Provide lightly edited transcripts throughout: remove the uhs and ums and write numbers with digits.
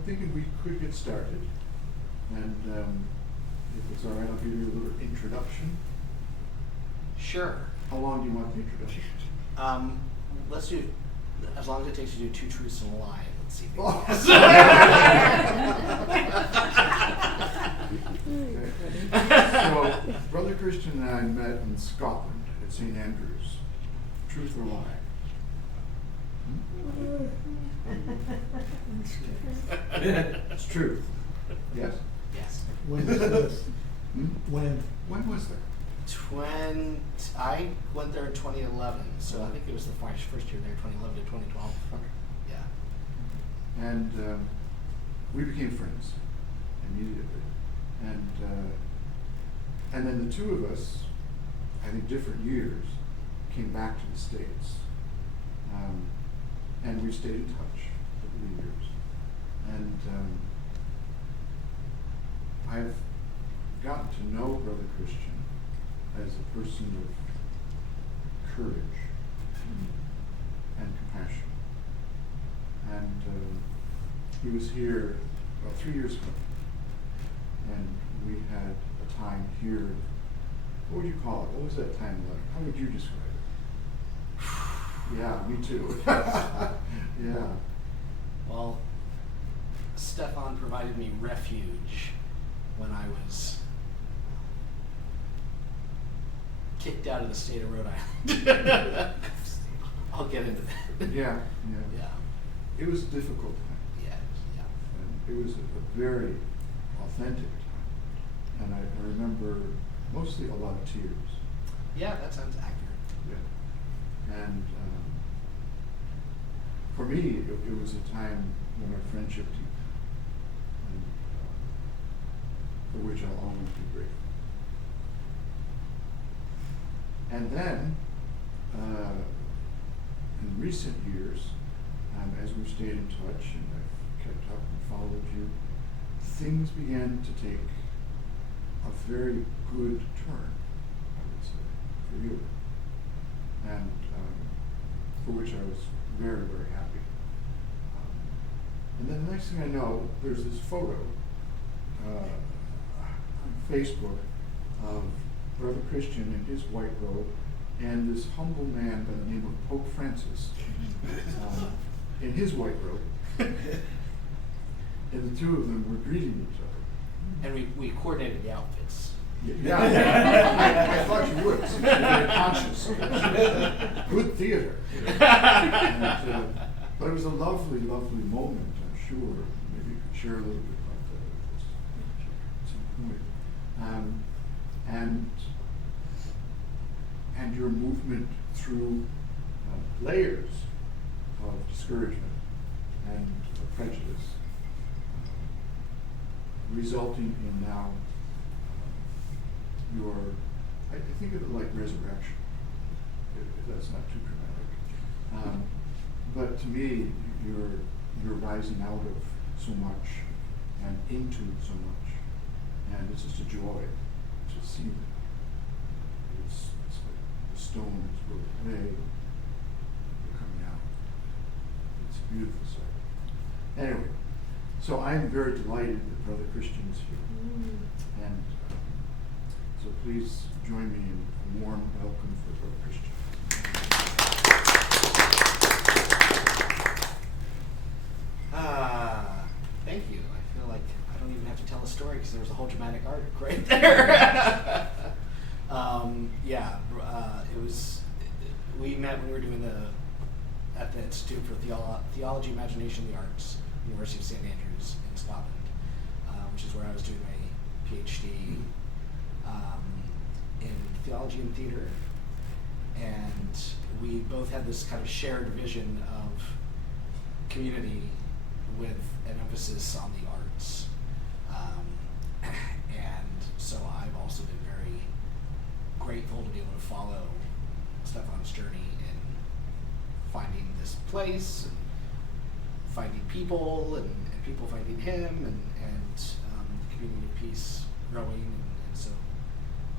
I'm thinking we could get started, and if it's all right, I'll give you a little introduction. Sure. How long do you want the introduction? Let's do, as long as it takes you to do 2 truths and a lie. Let's see. Oh. Okay. So, Brother Christian and I met in Scotland at St. Andrews. Truth or lie? It's truth. Yes? Yes. When was this? When was that? I went there in 2011, so I think it was the first year there, 2011 to 2012. Okay. Yeah. And we became friends immediately. And then the two of us, I think different years, came back to the States. And we stayed in touch over the years. And I've gotten to know Brother Christian as a person of courage and compassion. And he was here about 3 years ago, and we had a time here. What would you call it? What was that time like? How would you describe it? Yeah, me too. Yeah. Well, Stefan provided me refuge when I was kicked out of the state of Rhode Island. I'll get into that. Yeah. Yeah. It was a difficult time. Yeah. And it was a very authentic time. And I remember mostly a lot of tears. Yeah, that sounds accurate. Yeah. And for me, it was a time when our friendship deepened, and for which I'll always be grateful. And then, in recent years, as we've stayed in touch and I've kept up and followed you, things began to take a very good turn, I would say, for you. And for which I was very, very happy. And then the next thing I know, there's this photo on Facebook of Brother Christian in his white robe and this humble man by the name of Pope Francis in his white robe. And the two of them were greeting each other. And we coordinated the outfits. Yeah, I thought you would. Since you're very conscious. Good theater. And, but it was a lovely, lovely moment, I'm sure. Maybe you could share a little bit about that at some point. And your movement through layers of discouragement and prejudice, resulting in now your, I think of it like resurrection, if that's not too dramatic. But to me, you're rising out of so much and into so much, and it's just a joy to see that. It's like the stone is rolled away, you're coming out. It's a beautiful sight. Anyway, so I'm very delighted that Brother Christian is here. And so please join me in a warm welcome for Brother Christian. Thank you. I feel like I don't even have to tell a story because there was a whole dramatic arc right there. It was, we met when we were doing at the Institute for Theology, Imagination, and the Arts, University of St. Andrews in Scotland, which is where I was doing my PhD in theology and theater. And we both had this kind of shared vision of community with an emphasis on the arts. And so I've also been very grateful to be able to follow Stefan's journey in finding this place, and finding people, and people finding him, and the community of peace growing. And so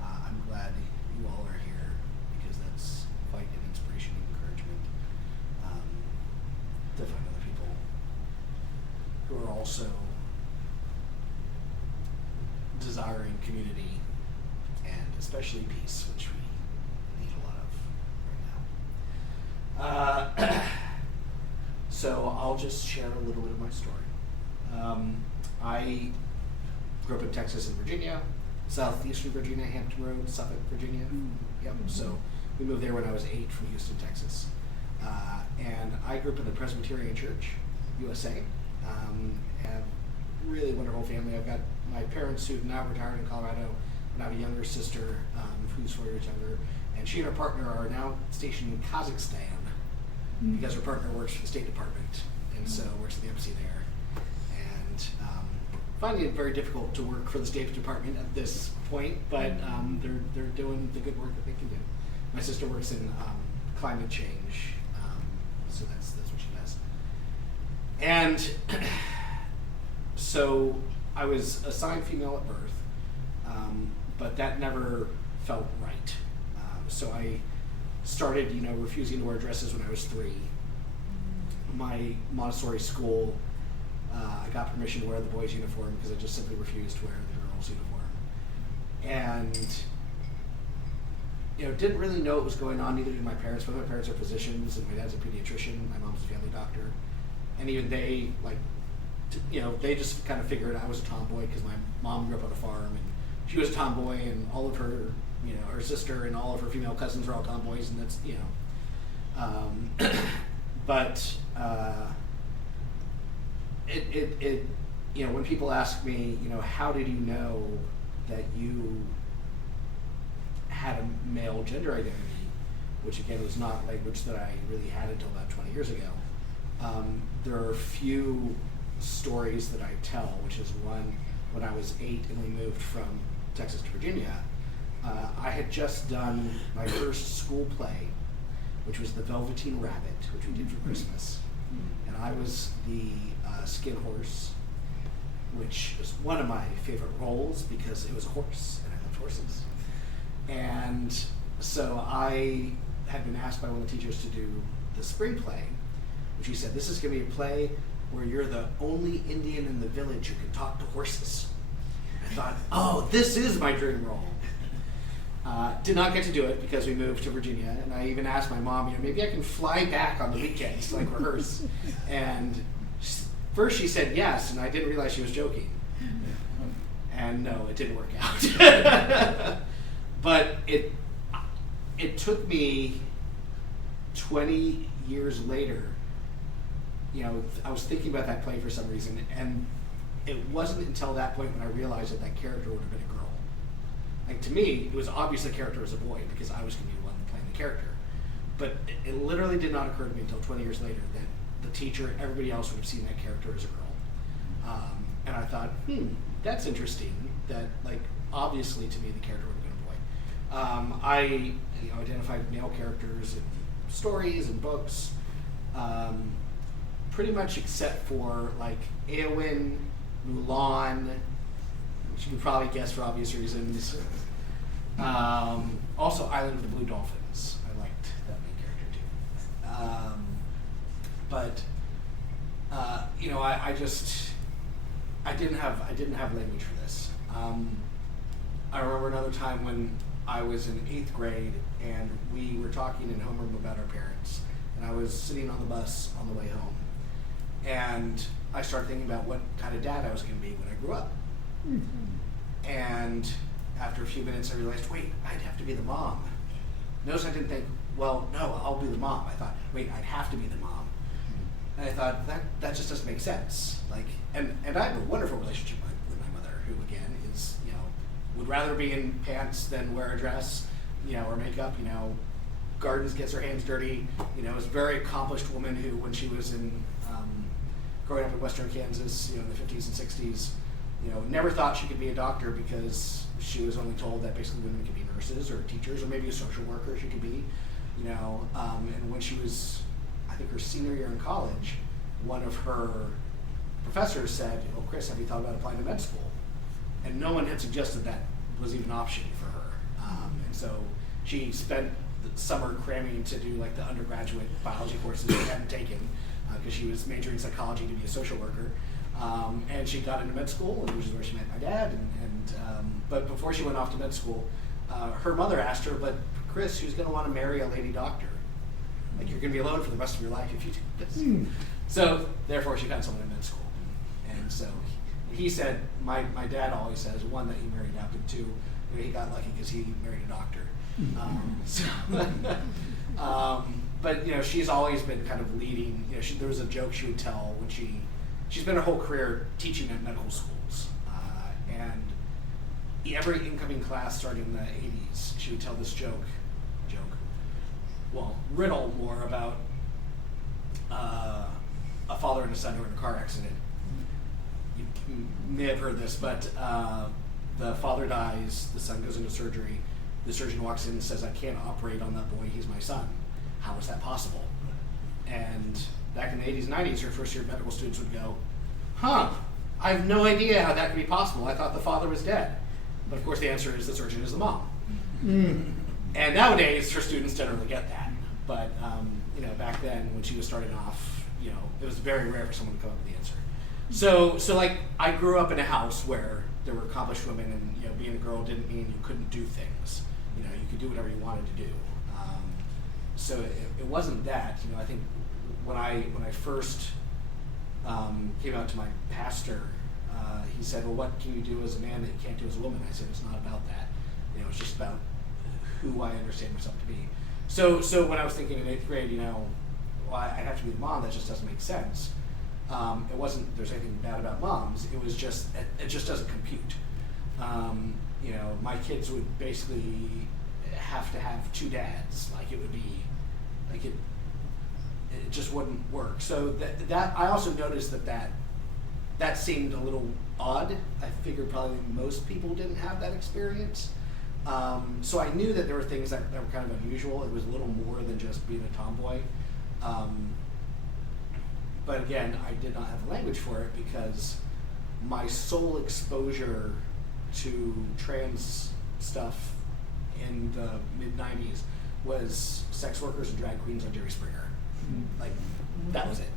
I'm glad you all are here, because that's quite an inspiration and encouragement to find other people who are also desiring community and especially peace, which we need a lot of right now. So I'll just share a little bit of my story. I grew up in Texas and Virginia, southeastern Virginia, Hampton Road, Suffolk, Virginia. Yep. So we moved there when I was 8 from Houston, Texas. And I grew up in the Presbyterian Church, USA. Have a really wonderful family. I've got my parents who now retired in Colorado, and I have a younger sister who's 4 years younger. And she and her partner are now stationed in Kazakhstan because her partner works for the State Department, and so works at the embassy there. And finding it very difficult to work for the State Department at this point, but they're doing the good work that they can do. My sister works in climate change, so that's what she does. And so I was assigned female at birth, but that never felt right. So I started, refusing to wear dresses when I was 3. My Montessori school, I got permission to wear the boys' uniform because I just simply refused to wear the girls' uniform. And didn't really know what was going on, neither did my parents. Both my parents are physicians, and my dad's a pediatrician. My mom's a family doctor, and even they, they just kind of figured I was a tomboy because my mom grew up on a farm, and she was a tomboy, and all of her, her sister and all of her female cousins are all tomboys, and that's, but when people ask me, how did you know that you had a male gender identity, which again was not language that I really had until about 20 years ago. There are a few stories that I tell, which is one, when I was 8 and we moved from Texas to Virginia, I had just done my first school play, which was the Velveteen Rabbit, which we did for Christmas. And I was the skin horse, which is one of my favorite roles because it was a horse and I loved horses. And so I had been asked by one of the teachers to do the spring play, which he said, this is going to be a play where you're the only Indian in the village who can talk to horses. I thought, oh, this is my dream role. Did not get to do it because we moved to Virginia, and I even asked my mom, maybe I can fly back on the weekends to rehearse. And first she said yes, and I didn't realize she was joking. And no, it didn't work out. But it took me 20 years later, I was thinking about that play for some reason, and it wasn't until that point when I realized that character would have been a girl. To me, it was obvious the character was a boy because I was going to be the one playing the character. But it literally did not occur to me until 20 years later that the teacher, everybody else would have seen that character as a girl. And I thought, that's interesting that, obviously to me the character would have been a boy. I identified male characters in stories and books, pretty much except for Eowyn, Mulan, which you can probably guess for obvious reasons. Also, Island of the Blue Dolphins. I liked that main character too. I didn't have language for this. I remember another time when I was in 8th grade and we were talking in homeroom about our parents, and I was sitting on the bus on the way home, and I started thinking about what kind of dad I was going to be when I grew up. And after a few minutes I realized, wait, I'd have to be the mom. Notice I didn't think, well, no, I'll be the mom. I thought, wait, I'd have to be the mom. And I thought, that just doesn't make sense. And I have a wonderful relationship with my mother, who again is, would rather be in pants than wear a dress, or makeup, gardens, gets her hands dirty, is a very accomplished woman who, when she was growing up in western Kansas, in the 50s and 60s, never thought she could be a doctor because she was only told that basically women could be nurses or teachers or maybe a social worker she could be, and when she was, I think, her senior year in college, one of her professors said, Chris, have you thought about applying to med school? And no one had suggested that was even an option for her. And so she spent the summer cramming to do the undergraduate biology courses she hadn't taken because she was majoring in psychology to be a social worker. And she got into med school, which is where she met my dad. But before she went off to med school, her mother asked her, "But Chris, who's going to want to marry a lady doctor? Like, you're going to be alone for the rest of your life if you do this." So therefore, she got someone in med school. And so he said, my dad always says, one, that he married up, and two, he got lucky because he married a doctor. But she's always been kind of leading. There was a joke she would tell when she's been her whole career teaching at medical schools, and every incoming class starting in the 80s, she would tell this riddle more about a father and a son who were in a car accident. You may have heard this, but the father dies, the son goes into surgery, the surgeon walks in and says, "I can't operate on that boy, he's my son. How is that possible?" And back in the 80s and 90s, her first year medical students would go, "Huh, I have no idea how that could be possible. I thought the father was dead." But of course the answer is the surgeon is the mom. And nowadays her students generally get that. But back then when she was starting off, it was very rare for someone to come up with the answer. So like, I grew up in a house where there were accomplished women, and being a girl didn't mean you couldn't do things. You could do whatever you wanted to do. So it wasn't that. I think when I first came out to my pastor, he said, "Well, what can you do as a man that you can't do as a woman?" I said, "It's not about that. It's just about who I understand myself to be." So when I was thinking in 8th grade, I'd have to be the mom. That just doesn't make sense. It wasn't there's anything bad about moms. It was just it just doesn't compute. My kids would basically have to have 2 dads. Like, it would be like it just wouldn't work. So that I also noticed that seemed a little odd. I figured probably most people didn't have that experience. So I knew that there were things that were kind of unusual. It was a little more than just being a tomboy. But again, I did not have the language for it because my sole exposure to trans stuff in the mid-90s was sex workers and drag queens on Jerry Springer. Like, that was it.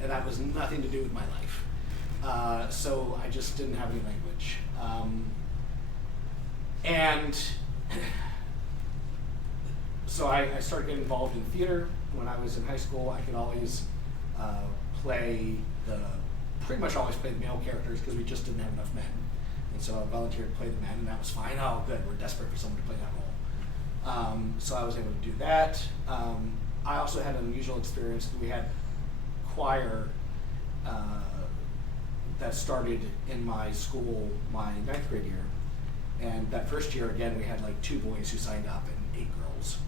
And that was nothing to do with my life. So I just didn't have any language. And so I started getting involved in theater. When I was in high school, I could always pretty much always play the male characters because we just didn't have enough men. And so I volunteered to play the men, and that was fine. Oh, good, we're desperate for someone to play that role. So I was able to do that. I also had an unusual experience. We had choir that started in my school my 9th grade year. And that first year, again, we had like 2 boys who signed up and 8 girls.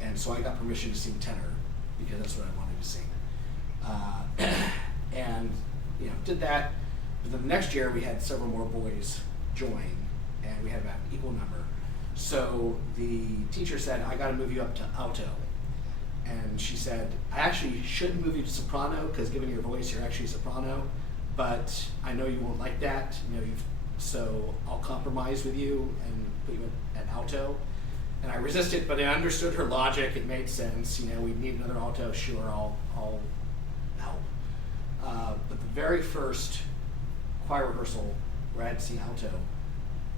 And so I got permission to sing tenor because that's what I wanted to sing. And did that. But then the next year, we had several more boys join, and we had about an equal number. So the teacher said, "I got to move you up to alto." And she said, "I actually should move you to soprano because given your voice, you're actually soprano. But I know you won't like that. So I'll compromise with you and put you at alto." And I resisted, but I understood her logic. It made sense. We need another alto. Sure, I'll help. But the very first choir rehearsal where I had to sing alto,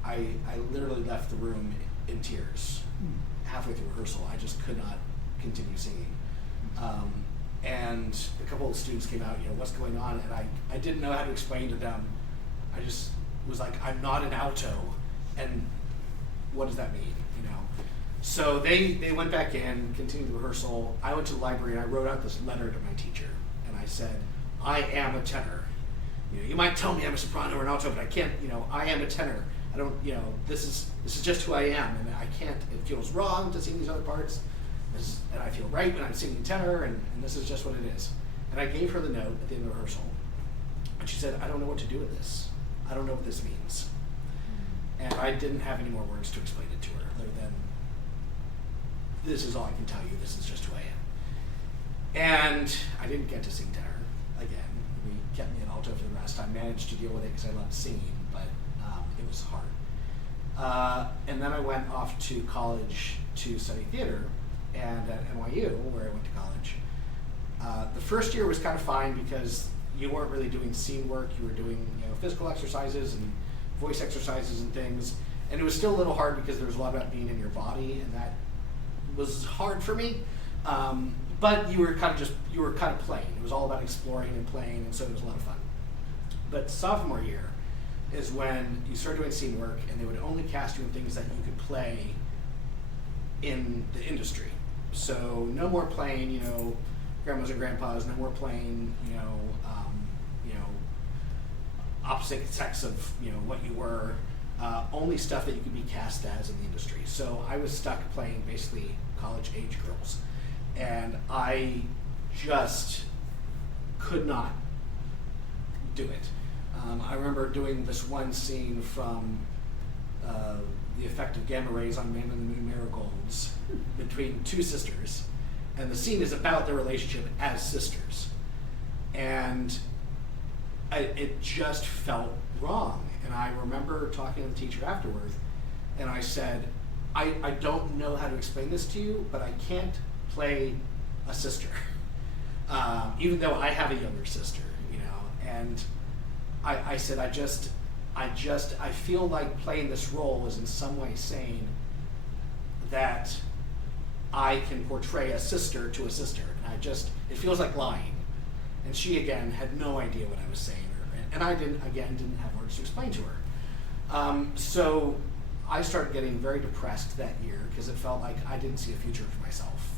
I literally left the room in tears halfway through rehearsal. I just could not continue singing. And a couple of students came out, what's going on? And I didn't know how to explain to them. I just was like, I'm not an alto, and what does that mean? So they went back in, continued the rehearsal. I went to the library and I wrote out this letter to my teacher, and I said, I am a tenor. You might tell me I'm a soprano or an alto, but I can't. I am a tenor. I don't. This is just who I am, and I can't. It feels wrong to sing these other parts, and I feel right when I'm singing tenor, and this is just what it is. And I gave her the note at the end of the rehearsal, and she said, I don't know what to do with this. I don't know what this means. And I didn't have any more words to explain it to her, other than, this is all I can tell you, this is just who I am. And I didn't get to sing tenor again. We kept me in alto for the rest. I managed to deal with it because I loved singing, but it was hard. And then I went off to college to study theater, and at NYU, where I went to college. The first year was kind of fine because you weren't really doing scene work. You were doing, physical exercises and voice exercises and things. And it was still a little hard because there was a lot about being in your body, and that was hard for me. But you were kind of playing. It was all about exploring and playing, and so it was a lot of fun. But sophomore year is when you start doing scene work, and they would only cast you in things that you could play in the industry. So no more playing, grandmas and grandpas. No more playing, opposite sex of what you were. Only stuff that you could be cast as in the industry. So I was stuck playing basically college age girls, and I just could not do it. I remember doing this one scene from the effect of gamma rays on Man in the Moon Marigolds between two sisters, and the scene is about their relationship as sisters, and it just felt wrong. And I remember talking to the teacher afterward, and I said, I don't know how to explain this to you, but I can't play a sister, even though I have a younger sister, and I said, I feel like playing this role is in some way saying that I can portray a sister to a sister, and it feels like lying. And she, again, had no idea what I was saying, and I didn't have words to explain to her. So I started getting very depressed that year because it felt like I didn't see a future for myself.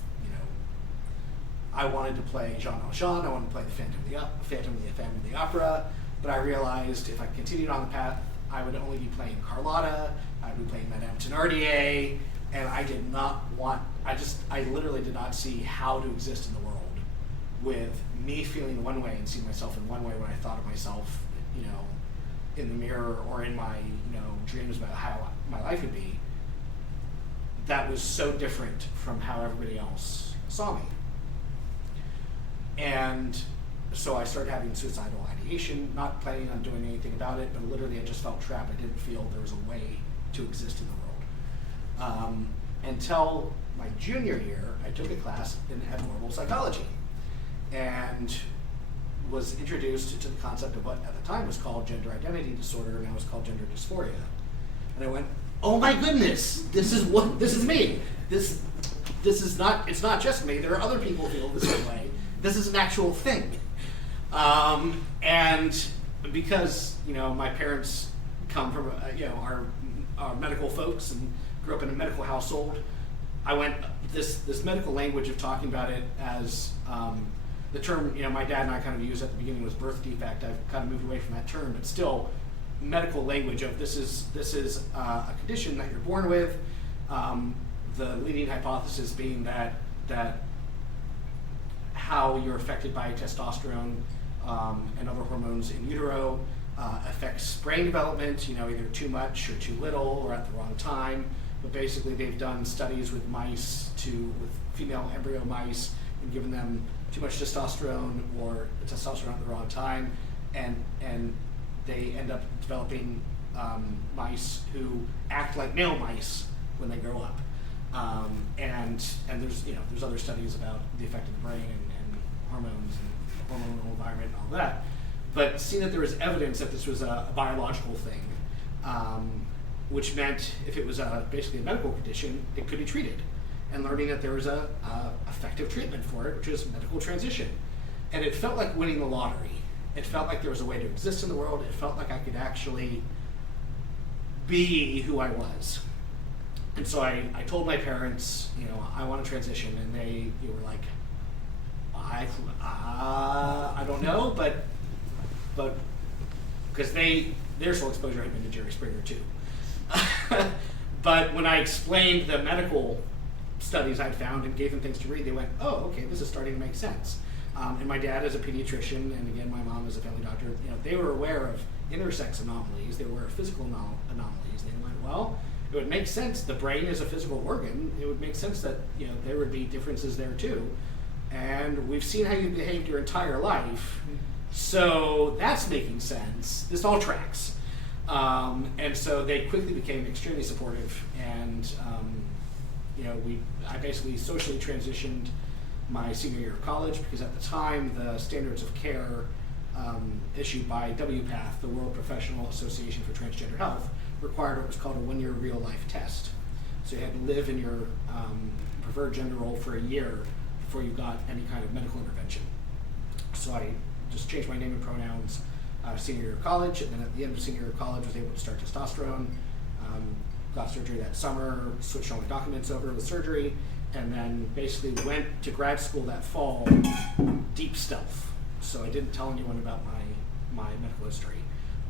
I wanted to play Jean Valjean, I wanted to play the Phantom of the Opera, but I realized if I continued on the path, I would only be playing Carlotta, I would be playing Madame Thénardier, and I literally did not see how to exist in the world with me feeling one way and seeing myself in one way when I thought of myself, in the mirror or in my, dreams about how my life would be. That was so different from how everybody else saw me. And so I started having suicidal ideation, not planning on doing anything about it, but literally I just felt trapped. I didn't feel there was a way to exist in the world. Until my junior year, I took a class in abnormal psychology and was introduced to the concept of what at the time was called gender identity disorder, and now it's called gender dysphoria. And I went, oh my goodness, this is me. This is not, it's not just me, there are other people who feel the same way. This is an actual thing. And because, my parents come from, are medical folks and grew up in a medical household, I went, this medical language of talking about it as, the term, my dad and I kind of used at the beginning was birth defect. I've kind of moved away from that term, but still medical language of this is a condition that you're born with. The leading hypothesis being that how you're affected by testosterone and other hormones in utero affects brain development, either too much or too little or at the wrong time. But basically they've done studies with with female embryo mice and given them too much testosterone or testosterone at the wrong time, and they end up developing mice who act like male mice when they grow up. And there's other studies about the effect of the brain and hormones and hormonal environment and all that. But seeing that there was evidence that this was a biological thing, which meant if it was basically a medical condition, it could be treated. And learning that there was a effective treatment for it, which is medical transition. And it felt like winning the lottery. It felt like there was a way to exist in the world. It felt like I could actually be who I was. And so I told my parents, I want to transition, and they were like, I don't know, but because their sole exposure had been to Jerry Springer too. But when I explained the medical studies I'd found and gave them things to read, they went, oh, okay, this is starting to make sense. And my dad is a pediatrician, and again, my mom is a family doctor. They were aware of intersex anomalies. They were aware of physical anomalies. They went, well, it would make sense. The brain is a physical organ. It would make sense that there would be differences there too. And we've seen how you've behaved your entire life, so that's making sense. This all tracks. And so they quickly became extremely supportive, and I basically socially transitioned my senior year of college, because at the time the standards of care issued by WPATH, the World Professional Association for Transgender Health, required what was called a one-year real-life test. So you had to live in your preferred gender role for a year before you got any kind of medical intervention. So I just changed my name and pronouns senior year of college, and then at the end of senior year of college was able to start testosterone, got surgery that summer, switched all my documents over with surgery, and then basically went to grad school that fall, deep stealth. So I didn't tell anyone about my medical history.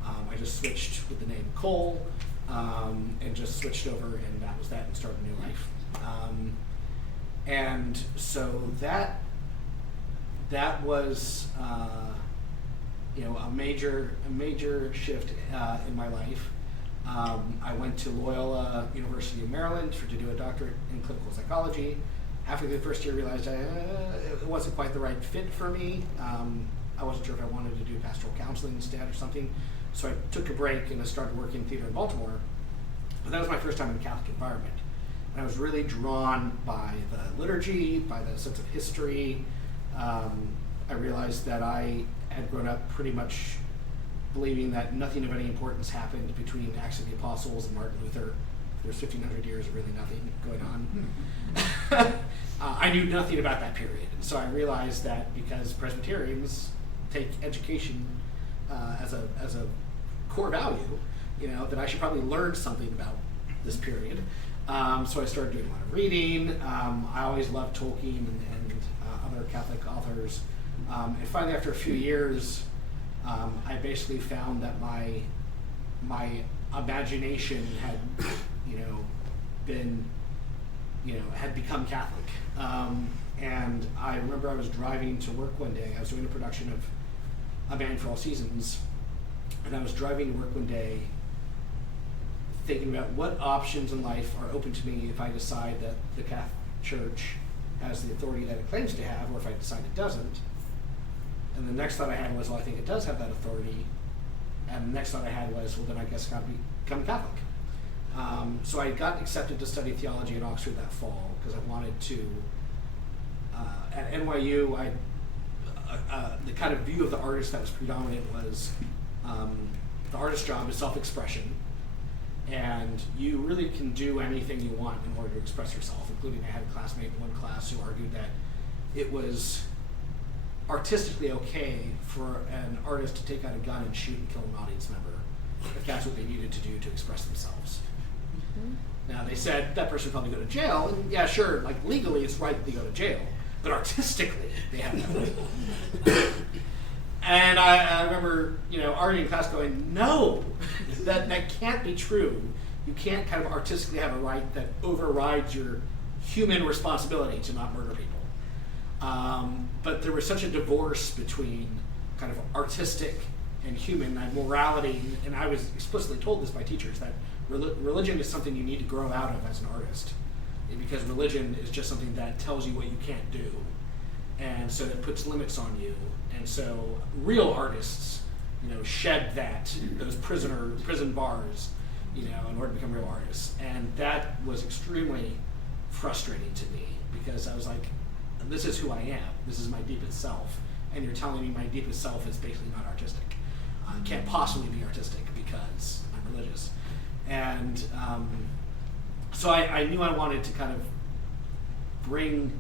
I just switched with the name Cole, and just switched over, and that was that, and started a new life. And so that was a major shift in my life. I went to Loyola University of Maryland to do a doctorate in clinical psychology. After the first year, I realized it wasn't quite the right fit for me. I wasn't sure if I wanted to do pastoral counseling instead or something. So I took a break and I started working in theater in Baltimore. But that was my first time in a Catholic environment. And I was really drawn by the liturgy, by the sense of history. I realized that I had grown up pretty much believing that nothing of any importance happened between Acts of the Apostles and Martin Luther. There's 1,500 years of really nothing going on. I knew nothing about that period. And so I realized that because Presbyterians take education as a core value, that I should probably learn something about this period. So I started doing a lot of reading. I always loved Tolkien and other Catholic authors. And finally, after a few years, I basically found that my imagination had, had become Catholic. And I remember I was driving to work one day. I was doing a production of A Man for All Seasons, and I was driving to work one day thinking about what options in life are open to me if I decide that the Catholic Church has the authority that it claims to have, or if I decide it doesn't. And the next thought I had was, well, I think it does have that authority. And the next thought I had was, well, then I guess I got to become Catholic. So I got accepted to study theology at Oxford that fall because I wanted to. At NYU, the kind of view of the artist that was predominant was the artist's job is self-expression, and you really can do anything you want in order to express yourself, including I had a classmate in one class who argued that it was artistically okay for an artist to take out a gun and shoot and kill an audience member if that's what they needed to do to express themselves. Mm-hmm. Now they said that person would probably go to jail, and yeah, sure, like legally it's right that they go to jail, but artistically they have that right. And I remember, arguing in class going, no, that can't be true. You can't kind of artistically have a right that overrides your human responsibility to not murder people. But there was such a divorce between kind of artistic and human and morality, and I was explicitly told this by teachers, that religion is something you need to grow out of as an artist, because religion is just something that tells you what you can't do, and so it puts limits on you. And so real artists, shed those prison bars, in order to become real artists. And that was extremely frustrating to me, because I was like, this is who I am. This is my deepest self. And you're telling me my deepest self is basically not artistic. It can't possibly be artistic because I'm religious. And so I knew I wanted to kind of learn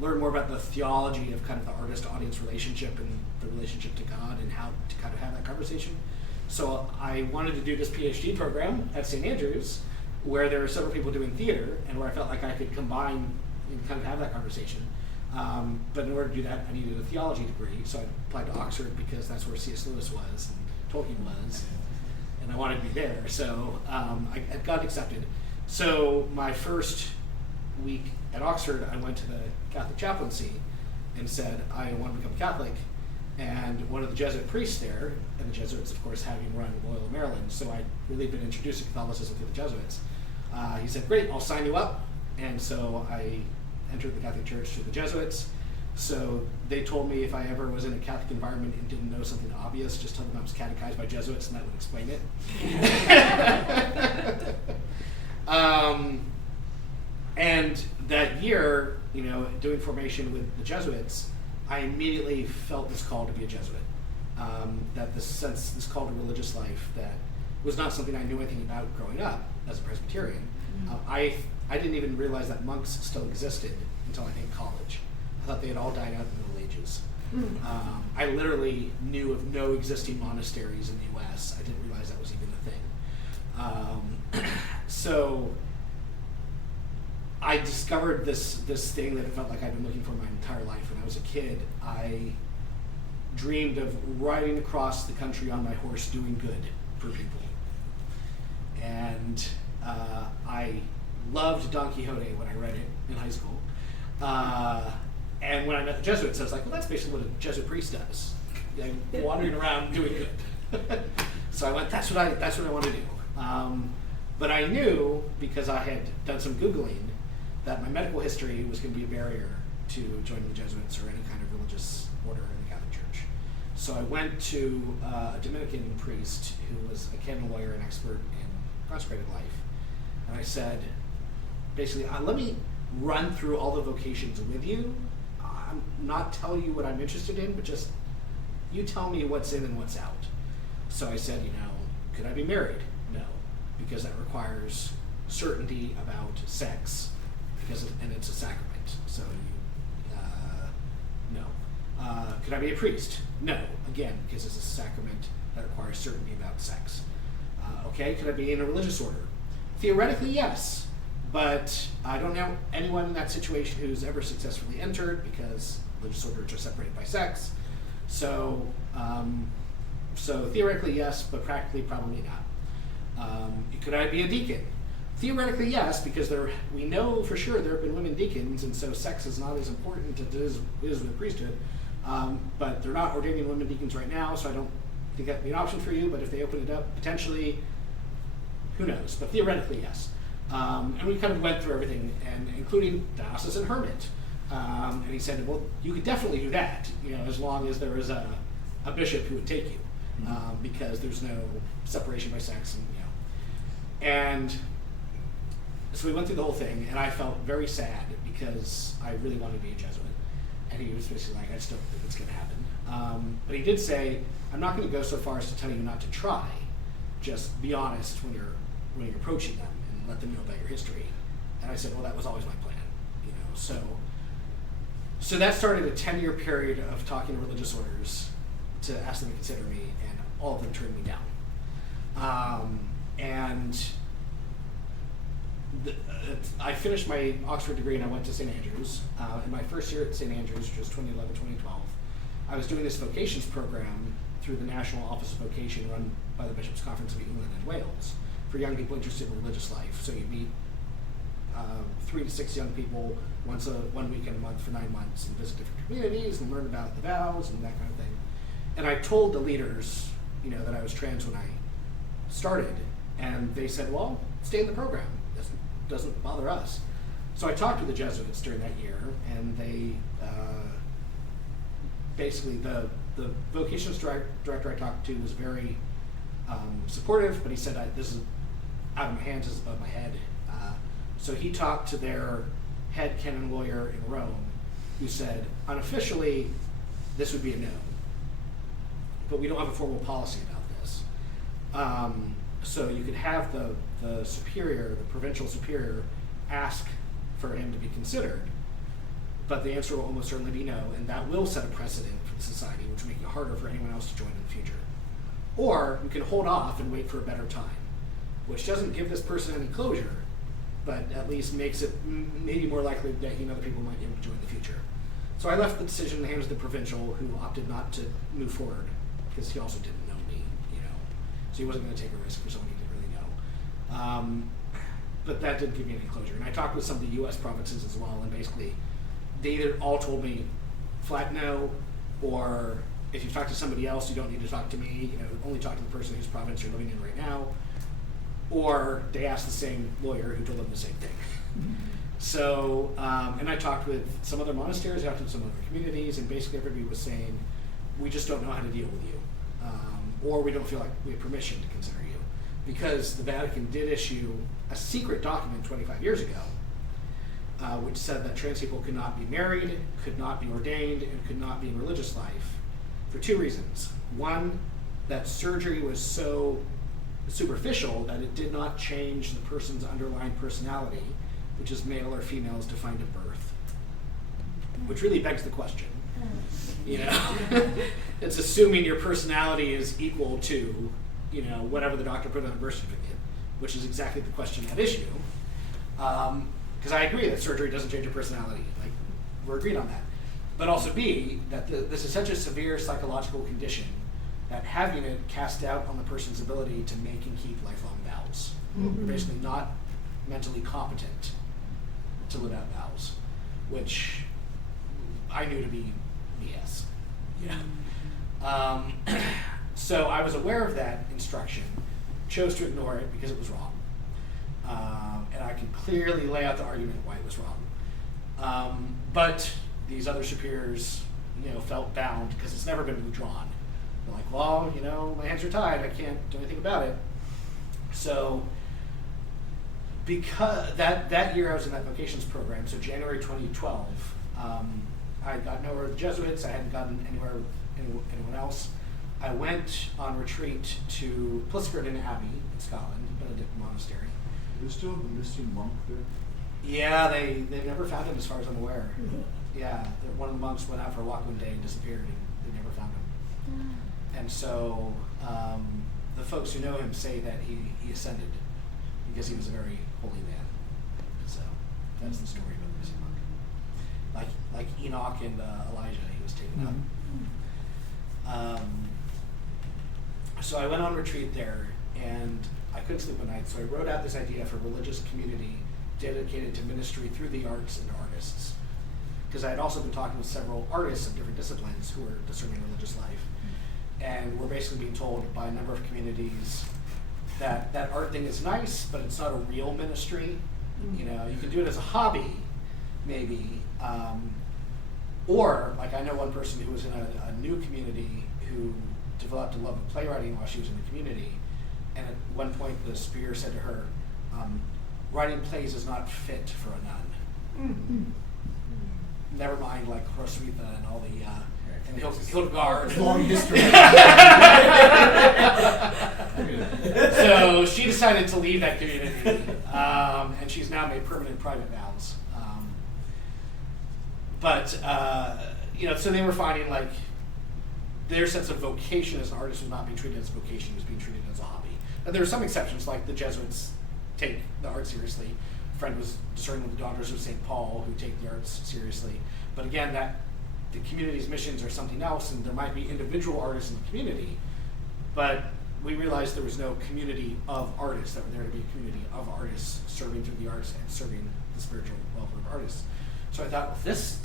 more about the theology of kind of the artist-audience relationship and the relationship to God and how to kind of have that conversation. So I wanted to do this PhD program at St. Andrews, where there were several people doing theater and where I felt like I could combine and kind of have that conversation. But in order to do that, I needed a theology degree, so I applied to Oxford because that's where C.S. Lewis was and Tolkien was, and I wanted to be there. So I got accepted. So my first week at Oxford, I went to the Catholic chaplaincy and said, I want to become Catholic. And one of the Jesuit priests there, and the Jesuits, of course, having run Loyola, Maryland, so I'd really been introduced to Catholicism through the Jesuits. He said, great, I'll sign you up. And so I entered the Catholic Church through the Jesuits. So they told me if I ever was in a Catholic environment and didn't know something obvious, just tell them I was catechized by Jesuits, and that would explain it. And that year, doing formation with the Jesuits, I immediately felt this call to be a Jesuit. that this call to religious life that was not something I knew anything about growing up as a Presbyterian. I didn't even realize that monks still existed until I think college. I thought they had all died out in the Middle Ages. I literally knew of no existing monasteries in the U.S. I didn't realize that was even a thing. So I discovered this thing that it felt like I'd been looking for my entire life. When I was a kid, I dreamed of riding across the country on my horse doing good for people. And I loved Don Quixote when I read it in high school. And when I met the Jesuits, I was like, well, that's basically what a Jesuit priest does. Like, wandering around doing good. So I went, that's what I want to do. But I knew, because I had done some Googling, that my medical history was going to be a barrier to joining the Jesuits or any kind of religious order in the Catholic Church. So I went to a Dominican priest who was a canon lawyer and expert in consecrated life. And I said, basically, let me run through all the vocations with you. I'm not telling you what I'm interested in, but just you tell me what's in and what's out. So I said, could I be married? No, because that requires certainty about sex, and it's a sacrament. So no. Could I be a priest? No, again, because it's a sacrament that requires certainty about sex. Okay, could I be in a religious order? Theoretically, yes, but I don't know anyone in that situation who's ever successfully entered, because religious orders are separated by sex. So theoretically, yes, but practically, probably not. Could I be a deacon? Theoretically, yes, because we know for sure there have been women deacons, and so sex is not as important as it is with the priesthood. But they're not ordaining women deacons right now, so I don't think that'd be an option for you. But if they open it up, potentially, who knows? But theoretically, yes. And we kind of went through everything, and including diocesan hermit. And he said, well, you could definitely do that, as long as there is a bishop who would take you, because there's no separation by sex, and so we went through the whole thing, and I felt very sad because I really wanted to be a Jesuit. And he was basically like, I just don't think it's going to happen. But he did say, I'm not going to go so far as to tell you not to try. Just be honest when you're approaching them and let them know about your history. And I said, well, that was always my plan. So that started a 10-year period of talking to religious orders to ask them to consider me, and all of them turned me down. I finished my Oxford degree and I went to St. Andrews. In my first year at St. Andrews, which was 2011, 2012, I was doing this vocations program through the National Office of Vocation run by the Bishops' Conference of England and Wales for young people interested in religious life. So you meet 3 to 6 young people one weekend a month for 9 months and visit different communities and learn about the vows and that kind of thing. And I told the leaders, that I was trans when I started, and they said, well, stay in the program. This doesn't bother us. So I talked to the Jesuits during that year, and they basically, the vocations director I talked to was very supportive, but he said, this is out of my hands, this is above my head. So he talked to their head canon lawyer in Rome, who said, unofficially, this would be a no. But we don't have a formal policy about this. So you could have the superior, the provincial superior, ask for him to be considered, but the answer will almost certainly be no, and that will set a precedent for the society, which will make it harder for anyone else to join in the future. Or you can hold off and wait for a better time, which doesn't give this person any closure, but at least makes it maybe more likely that other people might be able to join in the future. So I left the decision in the hands of the provincial, who opted not to move forward, because he also didn't know me, so he wasn't going to take a risk for someone he didn't really know. But that didn't give me any closure. And I talked with some of the U.S. provinces as well, and basically they either all told me flat no, or if you talk to somebody else, you don't need to talk to me, only talk to the person whose province you're living in right now, or they asked the same lawyer who told them the same thing. So, and I talked with some other monasteries, I talked with some other communities, and basically everybody was saying, we just don't know how to deal with you, or we don't feel like we have permission to consider you, because the Vatican did issue a secret document 25 years ago, which said that trans people could not be married, could not be ordained, and could not be in religious life for two reasons. One, that surgery was so superficial that it did not change the person's underlying personality, which is male or female as defined at birth, which really begs the question. You know, it's assuming your personality is equal to, you know, whatever the doctor put on the birth certificate, which is exactly the question at issue. Because I agree that surgery doesn't change your personality. Like, we're agreed on that. But also B, that this is such a severe psychological condition that having it cast doubt on the person's ability to make and keep lifelong vows. Mm-hmm. You're basically not mentally competent to live out vows, which I knew to be BS. Yeah. So I was aware of that instruction, chose to ignore it because it was wrong. And I could clearly lay out the argument why it was wrong. But these other superiors, you know, felt bound because it's never been withdrawn. They're like, well, you know, my hands are tied. I can't do anything about it. So because that year I was in that vocations program, so January 2012, I got nowhere with the Jesuits. I hadn't gotten anywhere with anyone else. I went on retreat to Pliskerden Abbey in Scotland, Benedict Monastery. Is still the missing monk there? Yeah, they've never found him as far as I'm aware. Yeah, one of the monks went out for a walk one day and disappeared, and they never found him. And so the folks who know him say that he ascended because he was a very holy man. So that's the story about the missing monk. Like Enoch and Elijah, he was taken up. So I went on retreat there, and I couldn't sleep at night, so I wrote out this idea for a religious community dedicated to ministry through the arts and artists. Because I had also been talking with several artists of different disciplines who were discerning religious life. And we're basically being told by a number of communities that that art thing is nice, but it's not a real ministry. You know, you can do it as a hobby, maybe. Or, like, I know one person who was in a new community who developed a love of playwriting while she was in the community. And at one point, the superior said to her, writing plays is not fit for a nun. Never mind, like, Roswitha and all the, and Hildegard. Long history. So she decided to leave that community, and she's now made permanent private vows. You know, so they were finding, like, their sense of vocation as an artist was not being treated as a vocation, it was being treated as a hobby. And there are some exceptions, like the Jesuits take the art seriously. A friend was discerning with the Daughters of St. Paul who take the arts seriously. But again, that the community's missions are something else, and there might be individual artists in the community, but we realized there was no community of artists, that were there to be a community of artists serving through the arts and serving the spiritual welfare of artists. So I thought, well, this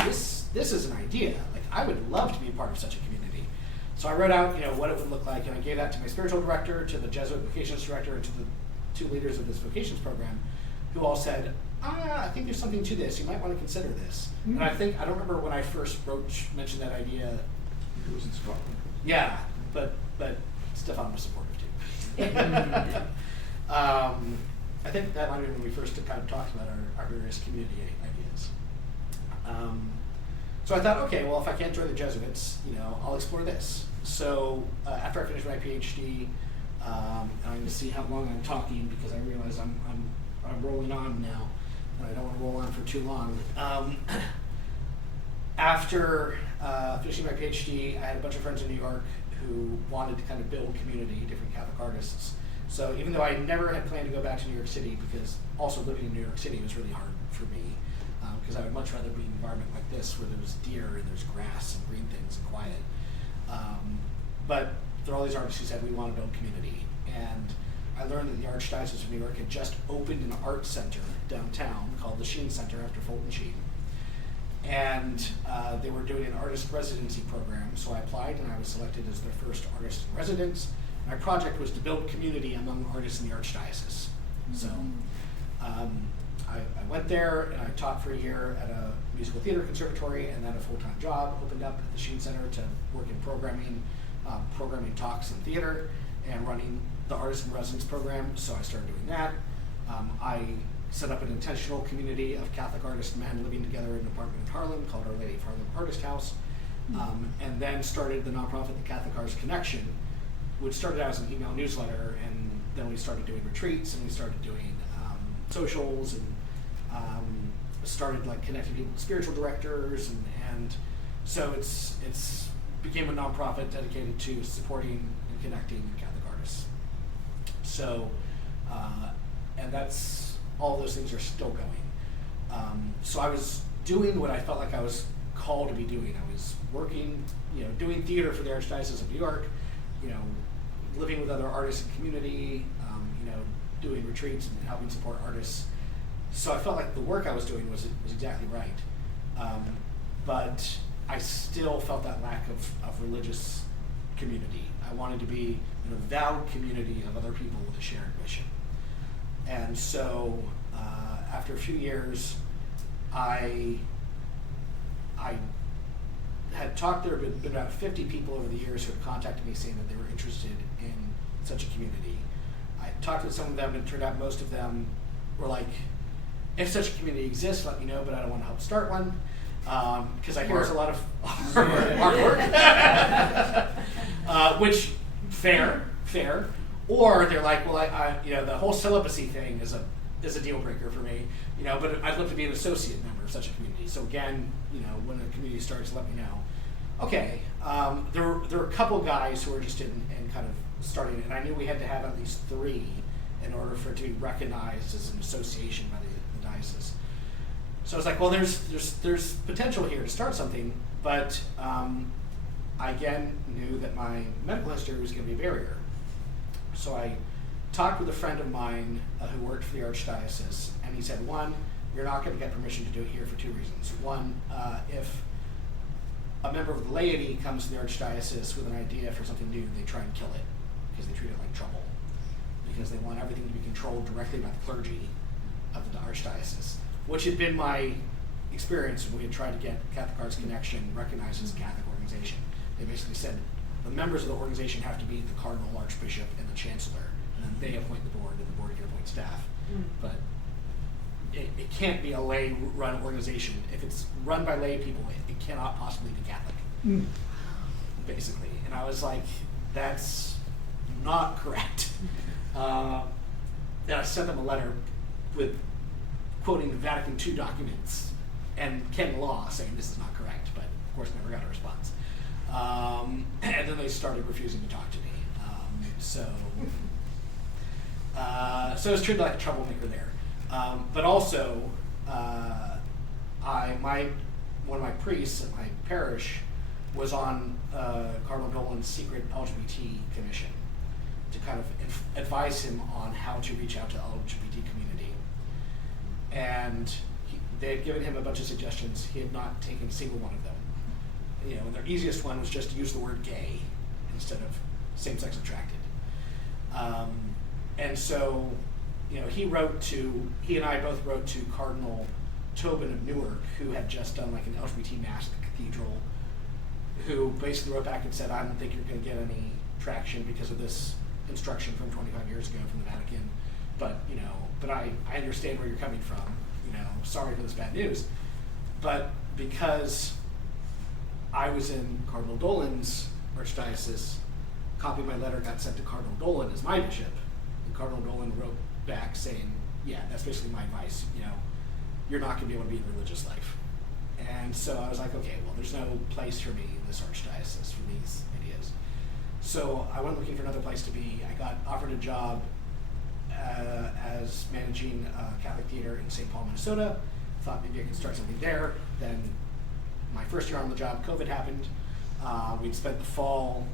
is an idea. Like, I would love to be a part of such a community. So I wrote out, you know, what it would look like, and I gave that to my spiritual director, to the Jesuit vocations director, and to the two leaders of this vocations program, who all said, I think there's something to this. You might want to consider this. And I don't remember when I first mentioned that idea. It was in Scotland. Yeah, but Stefan was supportive too. I think that might have been when we first kind of talked about our various community ideas. So I thought, okay, well, if I can't join the Jesuits, you know, I'll explore this. So after I finished my PhD, I'm going to see how long I'm talking because I realize I'm rolling on now, and I don't want to roll on for too long. After finishing my PhD, I had a bunch of friends in New York who wanted to kind of build community, different Catholic artists. So even though I never had planned to go back to New York City, because also living in New York City was really hard for me, because I would much rather be in an environment like this where there's deer and there's grass and green things and quiet. But there are all these artists who said we want to build community. And I learned that the Archdiocese of New York had just opened an art center downtown called the Sheen Center after Fulton Sheen. And they were doing an artist residency program, so I applied and I was selected as their first artist in residence. My project was to build community among artists in the Archdiocese. So I went there and I taught for a year at a musical theater conservatory, and then a full-time job opened up at the Sheen Center to work in programming talks in theater and running the artist in residence program. So I started doing that. I set up an intentional community of Catholic artist men living together in an apartment in Harlem called Our Lady of Harlem Artist House. And then started the nonprofit, the Catholic Arts Connection, which started out as an email newsletter, and then we started doing retreats, and we started doing socials, and started like connecting people with spiritual directors, and so it's became a nonprofit dedicated to supporting and connecting Catholic artists. So, and that's, all those things are still going. So I was doing what I felt like I was called to be doing. I was working, doing theater for the Archdiocese of New York, living with other artists in community, doing retreats and helping support artists. So I felt like the work I was doing was exactly right. But I still felt that lack of religious community. I wanted to be in a vowed community of other people with a shared mission. And so after a few years, I had talked, there had been about 50 people over the years who had contacted me saying that they were interested in such a community. I talked with some of them, and it turned out most of them were like, if such a community exists, let me know, but I don't want to help start one. Because I hear there's a lot of hard work. Which, fair. Or they're like, well, I the whole celibacy thing is a deal breaker for me, but I'd love to be an associate member of such a community. So again, when a community starts, let me know. Okay, there were a couple guys who were interested in kind of starting it, and I knew we had to have at least 3 in order for it to be recognized as an association by the diocese. So I was like, well, there's potential here to start something, but I again knew that my medical history was going to be a barrier. So I talked with a friend of mine who worked for the Archdiocese, and he said, 1, you're not going to get permission to do it here for 2 reasons. 1, if a member of the laity comes to the Archdiocese with an idea for something new, they try and kill it because they treat it like trouble, because they want everything to be controlled directly by the clergy of the Archdiocese, which had been my experience when we had tried to get Catholic Arts Connection recognized as a Catholic organization. They basically said the members of the organization have to be the Cardinal, Archbishop, and the Chancellor, and then they appoint the board, and the board can appoint staff. But it can't be a lay-run organization. If it's run by lay people, it cannot possibly be Catholic, basically. And I was like, that's not correct. And I sent them a letter with quoting the Vatican II documents and canon law saying this is not correct, but of course never got a response. And then they started refusing to talk to me. So I was treated like a troublemaker there. But also, one of my priests at my parish was on Cardinal Dolan's secret LGBT commission to kind of advise him on how to reach out to the LGBT community. And they had given him a bunch of suggestions. He had not taken a single one of them. And their easiest one was just to use the word gay instead of same-sex attracted. And so, he and I both wrote to Cardinal Tobin of Newark, who had just done like an LGBT mass at the cathedral, who basically wrote back and said, I don't think you're going to get any traction because of this instruction from 25 years ago from the Vatican, but I understand where you're coming from, sorry for this bad news. But because I was in Cardinal Dolan's archdiocese, a copy of my letter got sent to Cardinal Dolan as my bishop, and Cardinal Dolan wrote back saying, yeah, that's basically my advice, you're not going to be able to be in religious life. And so I was like, okay, well, there's no place for me in this archdiocese for these ideas. So I went looking for another place to be. I got offered a job as managing Catholic theater in St. Paul, Minnesota. Thought maybe I could start something there. Then my first year on the job, COVID happened. We'd spent the fall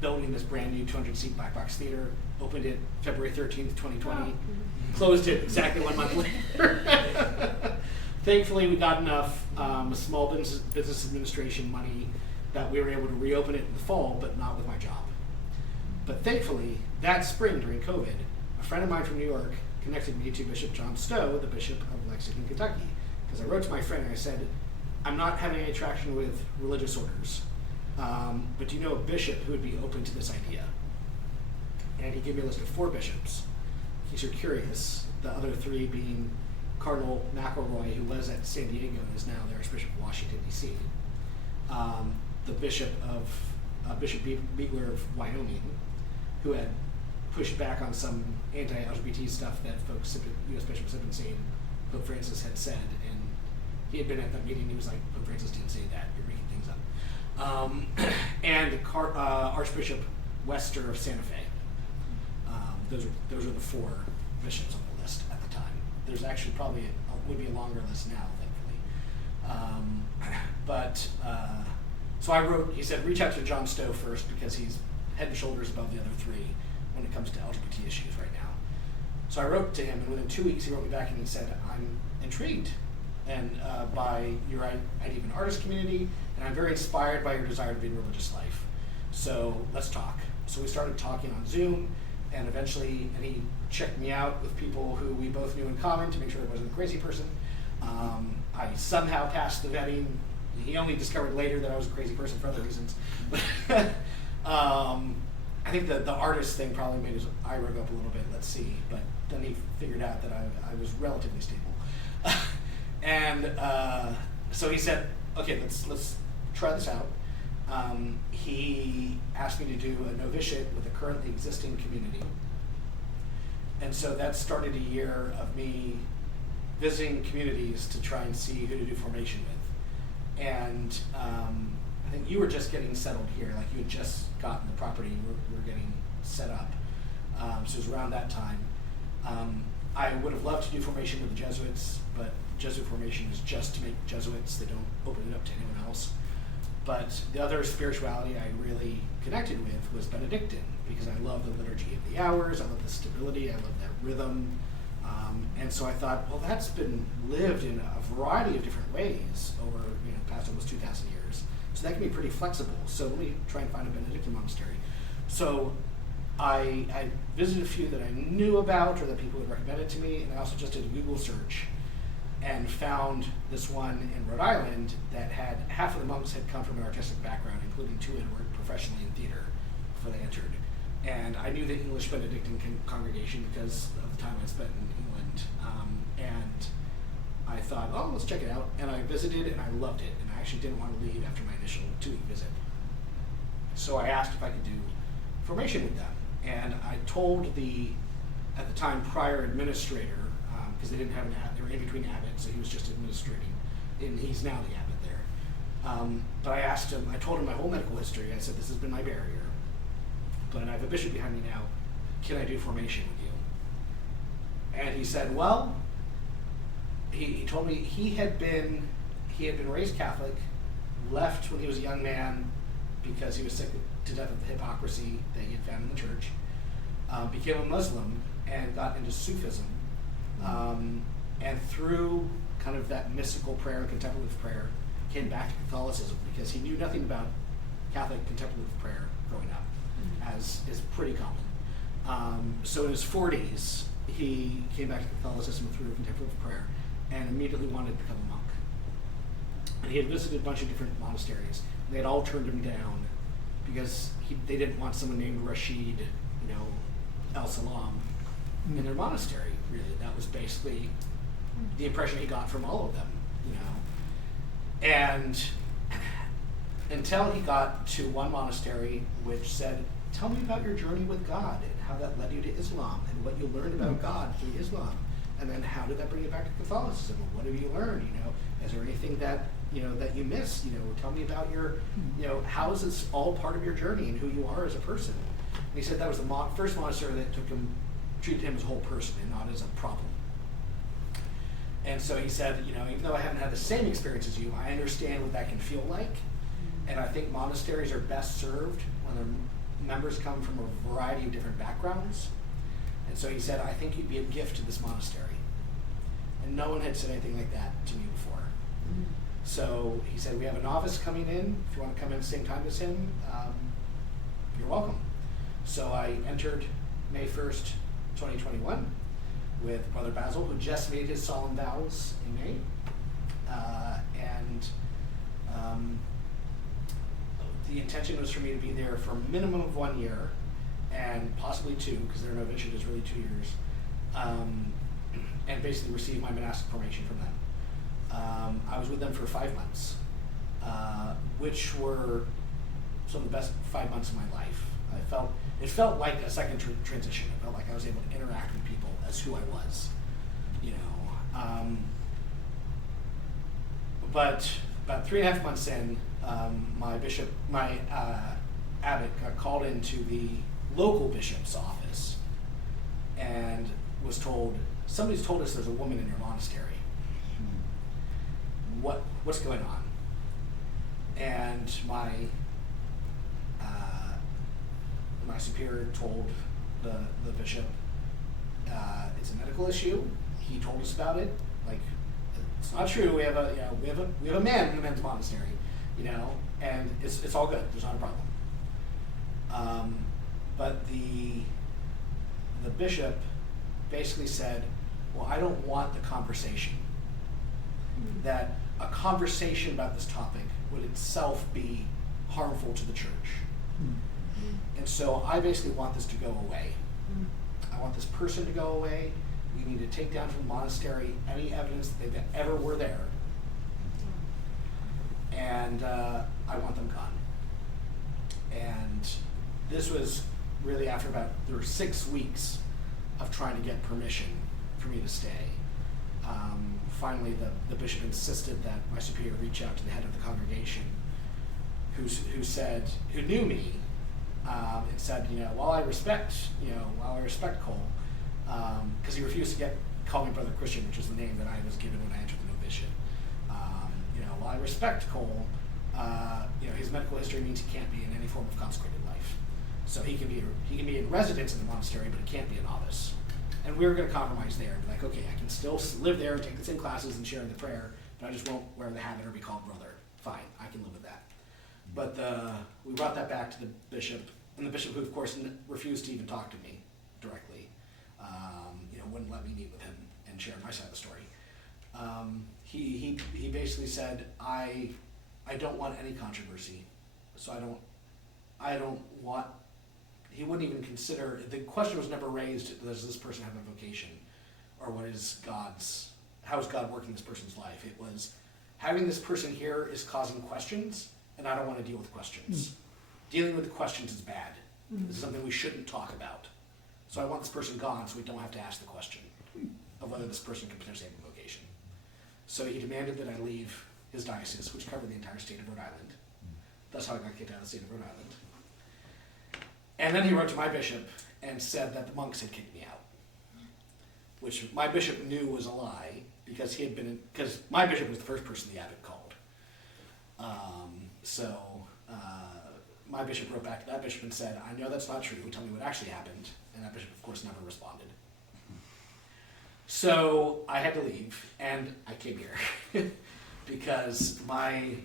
building this brand new 200-seat black box theater, opened it February 13th, 2020, closed it exactly 1 month later. Thankfully, we got enough small business administration money that we were able to reopen it in the fall, but not with my job. But thankfully, that spring during COVID, a friend of mine from New York connected me to Bishop John Stowe, the Bishop of Lexington, Kentucky. Because I wrote to my friend and I said, I'm not having any traction with religious orders, but do you know a bishop who would be open to this idea? And he gave me a list of 4 bishops. In case you're curious, the other 3 being Cardinal McElroy, who was at San Diego and is now the Archbishop of Washington, D.C., the bishop Beegler of Wyoming, who had pushed back on some anti-LGBT stuff that U.S. bishops had been saying Pope Francis had said, and he had been at that meeting. He was like, Pope Francis didn't say that. You're making things up. And Archbishop Wester of Santa Fe. Those are the 4 bishops on the list at the time. There's actually probably would be a longer list now, thankfully. So I wrote. He said, reach out to John Stowe first because he's head and shoulders above the other 3 when it comes to LGBT issues right now. So I wrote to him, and within 2 weeks he wrote me back and he said, I'm intrigued by your idea of an artist community, and I'm very inspired by your desire to be in religious life. So let's talk. So we started talking on Zoom, and eventually, and he checked me out with people who we both knew in common to make sure I wasn't a crazy person. I somehow passed the vetting. He only discovered later that I was a crazy person for other reasons. I think the artist thing probably made his eye rug up a little bit, let's see. But then he figured out that I was relatively stable. And so he said, okay, let's try this out. He asked me to do a novitiate with a currently existing community. And so that started a year of me visiting communities to try and see who to do formation with. And I think you were just getting settled here, like you had just gotten the property, you were getting set up. So it was around that time. I would have loved to do formation with the Jesuits, but Jesuit formation is just to make Jesuits. They don't open it up to anyone else. But the other spirituality I really connected with was Benedictine, because I love the liturgy of the hours, I love the stability, I love that rhythm. And so I thought, well, that's been lived in a variety of different ways over past almost 2,000 years. So that can be pretty flexible. So let me try and find a Benedictine monastery. So I visited a few that I knew about or that people had recommended to me, and I also just did a Google search and found this one in Rhode Island that had half of the monks had come from an artistic background, including 2 had worked professionally in theater before they entered. And I knew the English Benedictine congregation because of the time I spent in England. And I thought, oh, let's check it out. And I visited and I loved it. And I actually didn't want to leave after my initial 2-week visit. So I asked if I could do formation with them. And I told the, at the time, prior administrator, because they didn't have an abbot, they were in between abbots, so he was just administrating, and he's now the abbot there. But I asked him, I told him my whole medical history. I said, this has been my barrier, but I have a bishop behind me now. Can I do formation with you? And he said, well, he told me he had been raised Catholic, left when he was a young man because he was sick to death of the hypocrisy that he had found in the church, became a Muslim and got into Sufism. And through kind of that mystical prayer, contemplative prayer, came back to Catholicism because he knew nothing about Catholic contemplative prayer growing up, as is pretty common. So in his 40s, he came back to Catholicism through contemplative prayer and immediately wanted to become a monk. And he had visited a bunch of different monasteries. They had all turned him down because they didn't want someone named Rashid, El Salam, in their monastery, really. That was basically the impression he got from all of them, And until he got to one monastery which said, tell me about your journey with God and how that led you to Islam and what you learned about God through Islam. And then how did that bring you back to Catholicism? And what have you learned? Is there anything that that you missed? Tell me about your, how is this all part of your journey and who you are as a person? And he said that was the first monastery that treated him as a whole person and not as a problem. And so he said, even though I haven't had the same experience as you, I understand what that can feel like. And I think monasteries are best served when their members come from a variety of different backgrounds. And so he said, I think you'd be a gift to this monastery. And no one had said anything like that to me before. So he said, we have a novice coming in. If you want to come in at the same time as him, you're welcome. So I entered May 1st, 2021 with Brother Basil, who just made his solemn vows in May. The intention was for me to be there for a minimum of 1 year and possibly 2, because their novitiate is really 2 years, and basically receive my monastic formation from them. I was with them for 5 months, which were some of the best 5 months of my life. It felt like a second transition. It felt like I was able to interact with people as who I was, you know. But about 3.5 months in, my abbot got called into the local bishop's office and was told, somebody's told us there's a woman in your monastery. What's going on? And my superior told the bishop, it's a medical issue. He told us about it. Like, it's not true. We have a man in the men's monastery, you know, and it's all good. There's not a problem. But the bishop basically said, well, I don't want the conversation. That a conversation about this topic would itself be harmful to the church. And so I basically want this to go away. I want this person to go away. We need to take down from the monastery any evidence that they ever were there. And I want them gone. And this was really after there were 6 weeks of trying to get permission for me to stay. Finally, the bishop insisted that my superior reach out to the head of the congregation, who knew me, and said, you know, while I respect Cole, because he refused to call me Brother Christian, which is the name that I was given when I entered the novitiate. You know, while I respect Cole, you know, his medical history means he can't be in any form of consecrated life. So he can be in residence in the monastery, but he can't be a novice. And we were going to compromise there and be like, okay, I can still live there and take the same classes and share in the prayer, but I just won't wear the habit or be called brother. Fine, I can live with that. But we brought that back to the bishop, and the bishop, who of course refused to even talk to me directly, you know, wouldn't let me meet with him and share my side of the story. He basically said, I don't want any controversy, so I don't want. He wouldn't even consider, the question was never raised, does this person have a vocation? Or how is God working in this person's life? It was, having this person here is causing questions, and I don't want to deal with questions. Dealing with the questions is bad. This is something we shouldn't talk about. So I want this person gone so we don't have to ask the question of whether this person can potentially have a vocation. So he demanded that I leave his diocese, which covered the entire state of Rhode Island. That's how I got kicked out of the state of Rhode Island. And then he wrote to my bishop and said that the monks had kicked me out, which my bishop knew was a lie, because my bishop was the first person the abbot called. My bishop wrote back to that bishop and said, I know that's not true, tell me what actually happened. And that bishop, of course, never responded. So I had to leave, and I came here because my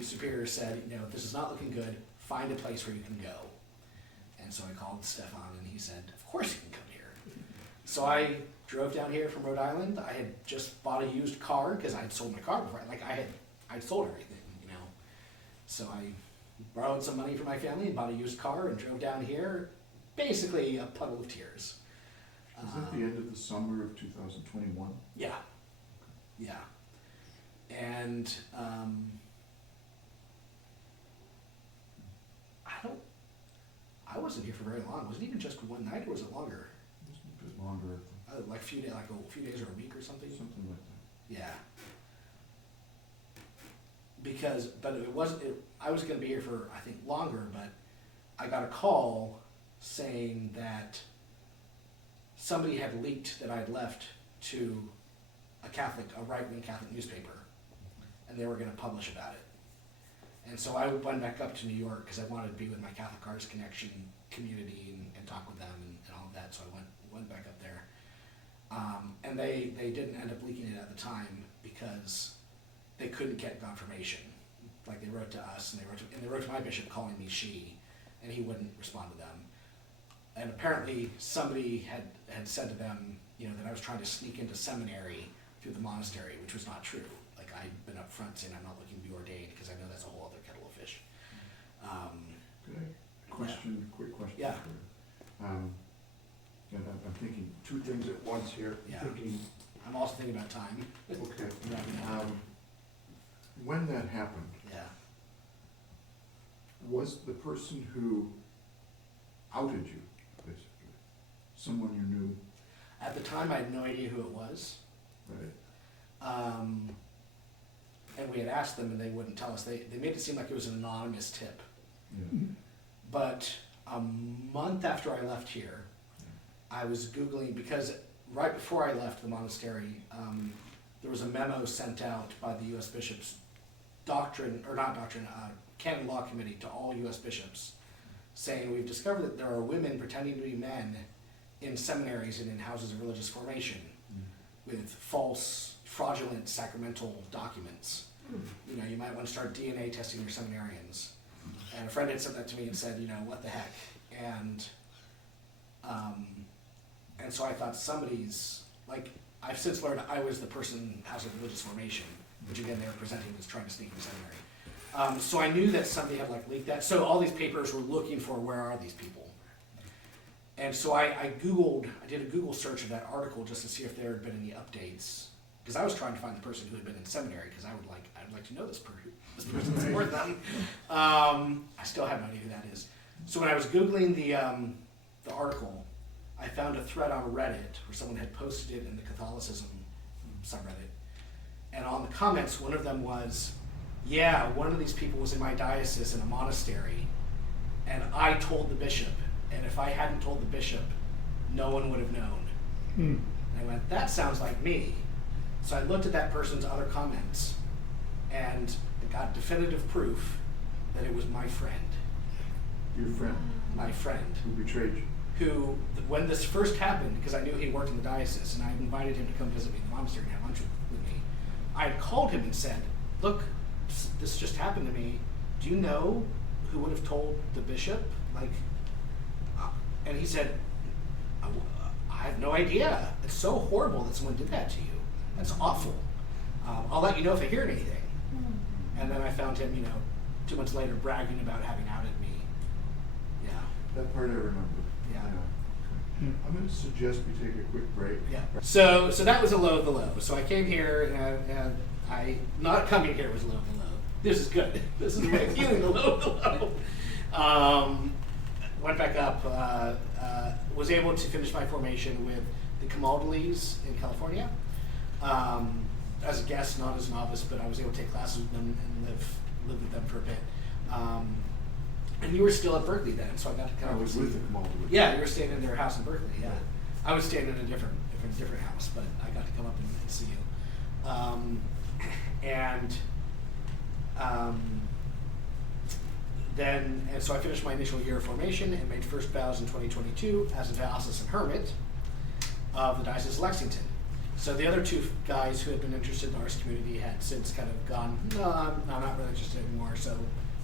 superior said, you know, this is not looking good, find a place where you can go. And so I called Stefan, and he said, of course you can come here. So I drove down here from Rhode Island. I had just bought a used car, because I'd sold my car before. I'd sold everything, you know. So I borrowed some money from my family and bought a used car and drove down here, basically a puddle of tears. Was that the end of the summer of 2021? Yeah. Yeah. And I wasn't here for very long. Was it even just one night, or was it longer? It was a bit longer. Like a few days or a week or something? Something like that. Yeah. But it wasn't, I was gonna be here for, I think, longer, but I got a call saying that somebody had leaked that I'd left to a right-wing Catholic newspaper, and they were gonna publish about it. And so I went back up to New York because I wanted to be with my Catholic Arts Connection community and talk with them and all of that. So I went back up there, and they didn't end up leaking it at the time because they couldn't get confirmation. Like, they wrote to us, and they wrote to my bishop calling me she, and he wouldn't respond to them. And apparently somebody had said to them, you know, that I was trying to sneak into seminary through the monastery, which was not true. Like, I'd been up front saying I'm not looking to be ordained because I know that's a whole other kettle of fish. Quick question. Yeah. And I'm thinking two things at once here. Yeah. I'm I'm also thinking about time. Okay. When that happened, Yeah. Was the person who outed you, basically, someone you knew? At the time, I had no idea who it was. Right. And we had asked them and they wouldn't tell us. They made it seem like it was an anonymous tip. Yeah. But a month after I left here, I was Googling, because right before I left the monastery, there was a memo sent out by the U.S. Bishops' Canon Law Committee to all U.S. bishops, saying we've discovered that there are women pretending to be men in seminaries and in houses of religious formation with false, fraudulent sacramental documents. You know, you might want to start DNA testing your seminarians. And a friend had sent that to me and said, you know, what the heck? And so I thought somebody's, like, I've since learned I was the person in House of Religious Formation, which again they were presenting as trying to sneak in seminary. So I knew that somebody had like leaked that. So all these papers were looking for where are these people. And so I did a Google search of that article just to see if there had been any updates. Because I was trying to find the person who had been in seminary, because I'd like to know this person support them. I still have no idea who that is. So when I was Googling the article, I found a thread on Reddit where someone had posted it in the Catholicism subreddit. And on the comments, one of them was, yeah, one of these people was in my diocese in a monastery, and I told the bishop, and if I hadn't told the bishop, no one would have known. And I went, that sounds like me. So I looked at that person's other comments, and I got definitive proof that it was my friend. Your friend? My friend. Who betrayed you? Who, when this first happened, because I knew he worked in the diocese, and I invited him to come visit me in the monastery and have lunch with me, I had called him and said, look, this just happened to me. Do you know who would have told the bishop? And he said, I have no idea. It's so horrible that someone did that to you. That's awful. I'll let you know if I hear anything. And then I found him, 2 months later bragging about having outed me. Yeah. That part I remember. Yeah. I'm going to suggest we take a quick break. Yeah. So that was a low of the low. So I came here, and I not coming here was low of the low. This is good. This is my feeling the low of the low. Went back up. Was able to finish my formation with the Camaldolese in California. As a guest, not as a novice, but I was able to take classes with them and live with them for a bit. And you were still at Berkeley then, so I got to kind of. I was with the Camaldolese. Yeah, you were staying in their house in Berkeley. Yeah, I was staying in a different house, but I got to come up and see you. And so I finished my initial year of formation and made first vows in 2022 as a diocesan hermit of the Diocese of Lexington. So the other two guys who had been interested in the arts community had since kind of gone, no, I'm not really interested anymore. So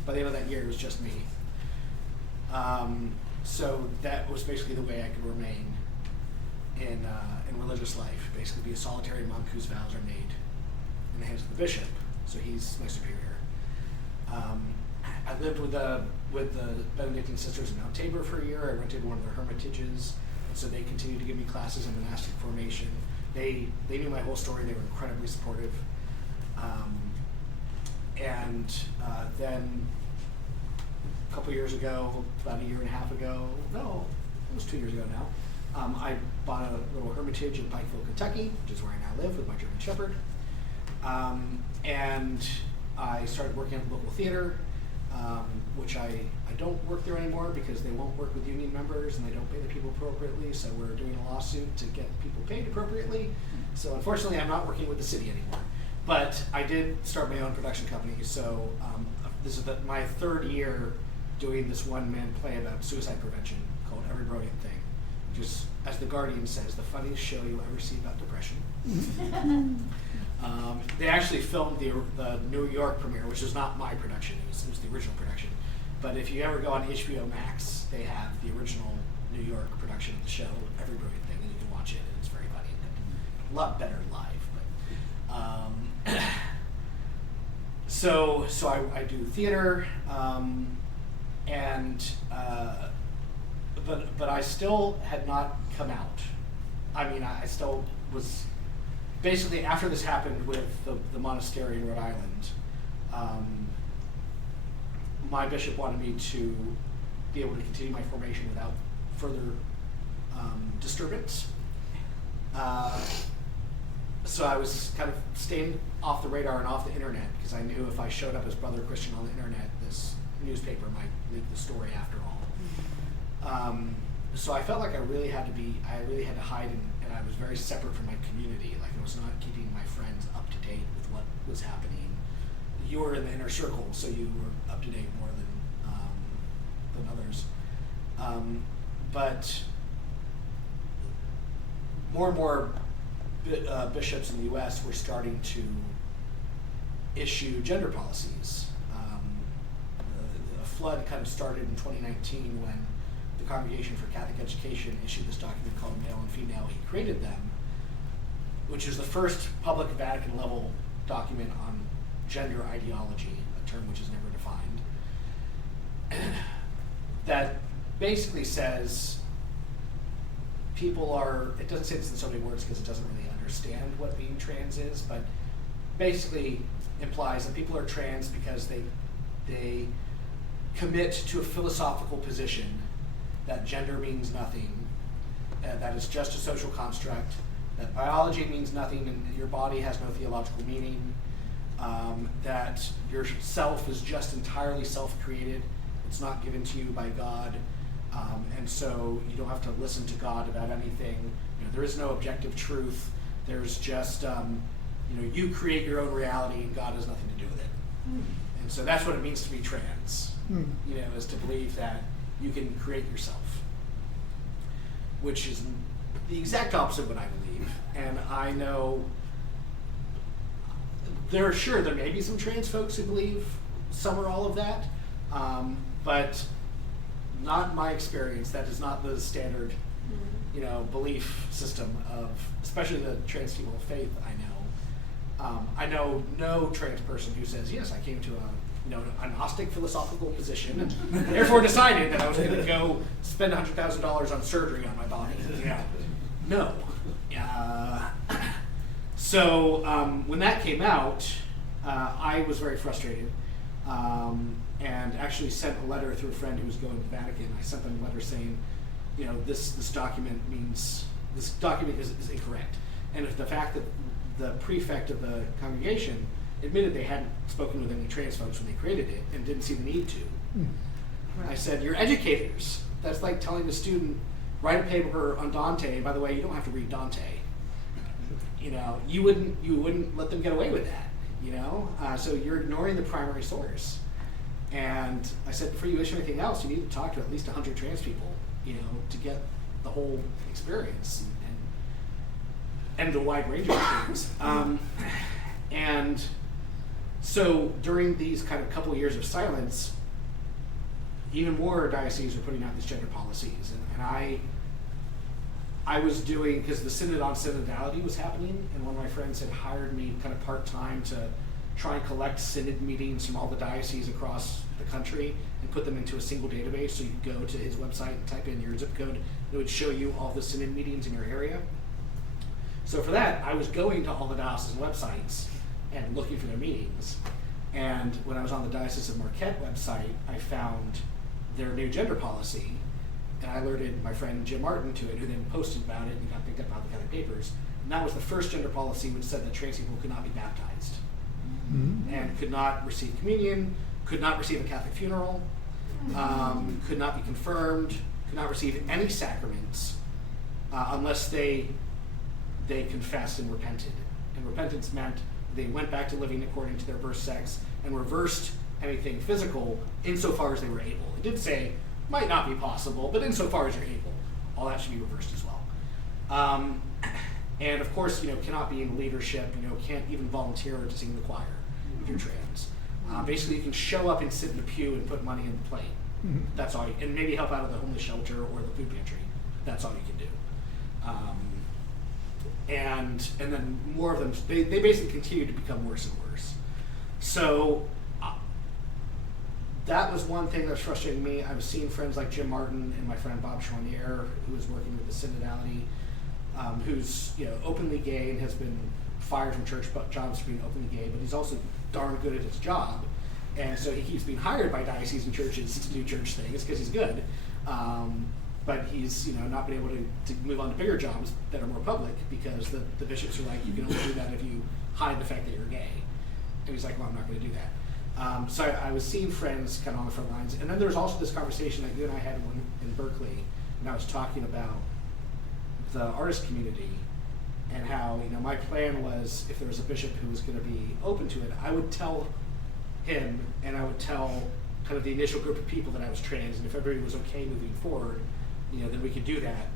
by the end of that year, it was just me. So that was basically the way I could remain in religious life. Basically be a solitary monk whose vows are made in the hands of the bishop. So he's my superior. I lived with the Benedictine sisters in Mount Tabor for a year. I rented one of their hermitages, and so they continued to give me classes in monastic formation. They knew my whole story. They were incredibly supportive. Then a couple years ago, about a year and a half ago, no, it was 2 years ago now, I bought a little hermitage in Pikeville, Kentucky, which is where I now live with my German Shepherd. And I started working at the local theater, which I don't work there anymore because they won't work with union members and they don't pay the people appropriately, so we're doing a lawsuit to get people paid appropriately. So unfortunately I'm not working with the city anymore. But I did start my own production company, so this is my third year doing this one-man play about suicide prevention called Every Brilliant Thing, which is, as The Guardian says, the funniest show you'll ever see about depression. They actually filmed the New York premiere, which was not my production, it was the original production. But if you ever go on HBO Max, they have the original New York production of the show, Every Brilliant Thing, and you can watch it, and it's very funny. A lot better live. But so I do theater, but I still had not come out. I mean, I still was. Basically, after this happened with the monastery in Rhode Island, my bishop wanted me to be able to continue my formation without further disturbance. So I was kind of staying off the radar and off the internet because I knew if I showed up as Brother Christian on the internet, this newspaper might leak the story after all. So I felt like I really had to hide, and I was very separate from my community. Like I was not keeping my friends up to date with what was happening. You were in the inner circle, so you were up to date more than others. But more and more bishops in the U.S. were starting to issue gender policies. The flood kind of started in 2019 when the Congregation for Catholic Education issued this document called Male and Female. He created them, which is the first public Vatican level document on gender ideology, a term which is never defined, that basically says people are, it doesn't say this in so many words because it doesn't really understand what being trans is, but basically implies that people are trans because they commit to a philosophical position that gender means nothing, that it's just a social construct, that biology means nothing and your body has no theological meaning, that your self is just entirely self-created, it's not given to you by God, and so you don't have to listen to God about anything. You know, there is no objective truth. There's just, you create your own reality and God has nothing to do with it. And so that's what it means to be trans, is to believe that you can create yourself, which is the exact opposite of what I believe. And I know there may be some trans folks who believe some or all of that, but not my experience. That is not the standard, belief system of, especially the trans people of faith I know. I know no trans person who says, yes, I came to a Gnostic philosophical position and therefore decided that I was going to go spend $100,000 on surgery on my body. No. So when that came out, I was very frustrated and actually sent a letter through a friend who was going to the Vatican. I sent them a letter saying, this document is incorrect. And if the fact that the prefect of the congregation admitted they hadn't spoken with any trans folks when they created it and didn't see the need to. Right. I said, you're educators. That's like telling the student, write a paper on Dante, and by the way, you don't have to read Dante. You wouldn't let them get away with that, so you're ignoring the primary source. And I said, before you issue anything else, you need to talk to at least 100 trans people, to get the whole experience and the wide range of things. And so during these kind of couple years of silence, even more dioceses are putting out these gender policies. And I was doing, because the Synod on Synodality was happening, and one of my friends had hired me kind of part-time to try and collect synod meetings from all the dioceses across the country and put them into a single database, so you could go to his website and type in your zip code, and it would show you all the synod meetings in your area. So for that, I was going to all the diocesan websites and looking for their meetings. And when I was on the Diocese of Marquette website, I found their new gender policy, and I alerted my friend Jim Martin to it, who then posted about it and got picked up by the Catholic papers. And that was the first gender policy which said that trans people could not be baptized, and could not receive communion, could not receive a Catholic funeral, could not be confirmed, could not receive any sacraments unless they confessed and repented. And repentance meant they went back to living according to their birth sex and reversed anything physical insofar as they were able. It did say, might not be possible, but insofar as you're able, all that should be reversed as well. And of course, cannot be in leadership, can't even volunteer to sing in the choir if you're trans. Basically, you can show up and sit in the pew and put money in the plate. That's all, and maybe help out at the homeless shelter or the food pantry. That's all you can do. And then more of them, they basically continue to become worse and worse. So that was one thing that was frustrating me. I was seeing friends like Jim Martin and my friend Bob Chouanier, who was working with the Synodality, who's openly gay and has been fired from church jobs for being openly gay, but he's also darn good at his job. And so he keeps being hired by diocesan churches to do church things because he's good. But he's not been able to move on to bigger jobs that are more public because the bishops are like, you can only do that if you hide the fact that you're gay. And he's like, well, I'm not going to do that. So I was seeing friends kind of on the front lines. And then there was also this conversation that you and I had one in Berkeley, and I was talking about the artist community and how, my plan was if there was a bishop who was going to be open to it, I would tell him and I would tell kind of the initial group of people that I was trans, and if everybody was okay moving forward, then we could do that.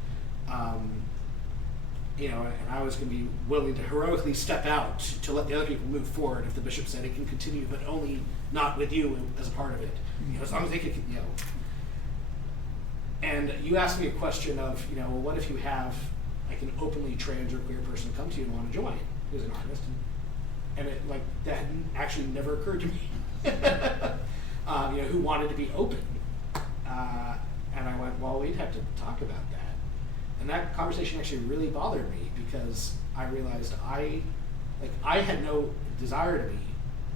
And I was going to be willing to heroically step out to let the other people move forward if the bishop said it can continue, but only not with you as a part of it. As long as they could, And you asked me a question of, well, what if you have like an openly trans or queer person come to you and want to join, who's an artist, and it that actually never occurred to me. Who wanted to be open, and I went, well, we'd have to talk about that. And that conversation actually really bothered me because I realized I had no desire to be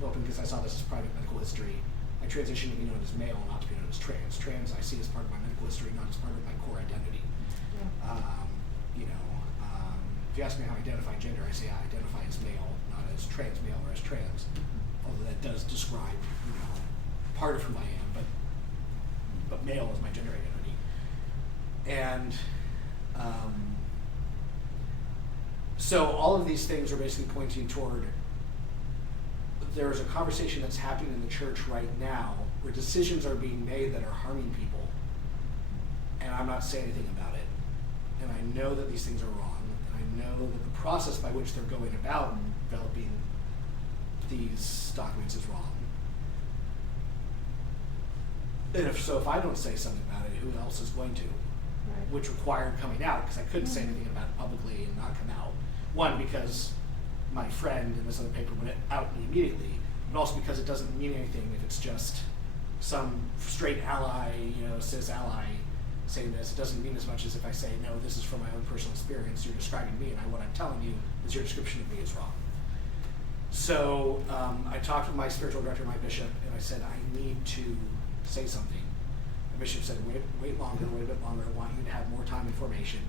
open because I saw this as private medical history. I transitioned to be known as male, not to be known as trans. Trans I see as part of my medical history, not as part of my core identity. Yeah. If you ask me how I identify gender, I say I identify as male, not as trans male or as trans. Although that does describe, part of who I am, but male is my gender identity. And so all of these things are basically pointing toward there is a conversation that's happening in the church right now where decisions are being made that are harming people, and I'm not saying anything about it. And I know that these things are wrong, and I know that the process by which they're going about developing these documents is wrong. And if I don't say something about it, who else is going to? Right. Which required coming out, because I couldn't say anything about it publicly and not come out. One, because my friend in this other paper went out me immediately, but also because it doesn't mean anything if it's just some straight ally, cis ally saying this. It doesn't mean as much as if I say, no, this is from my own personal experience, you're describing me, and what I'm telling you is your description of me is wrong. So I talked with my spiritual director, my bishop, and I said, I need to say something. The bishop said, wait a bit longer, I want you to have more time and formation.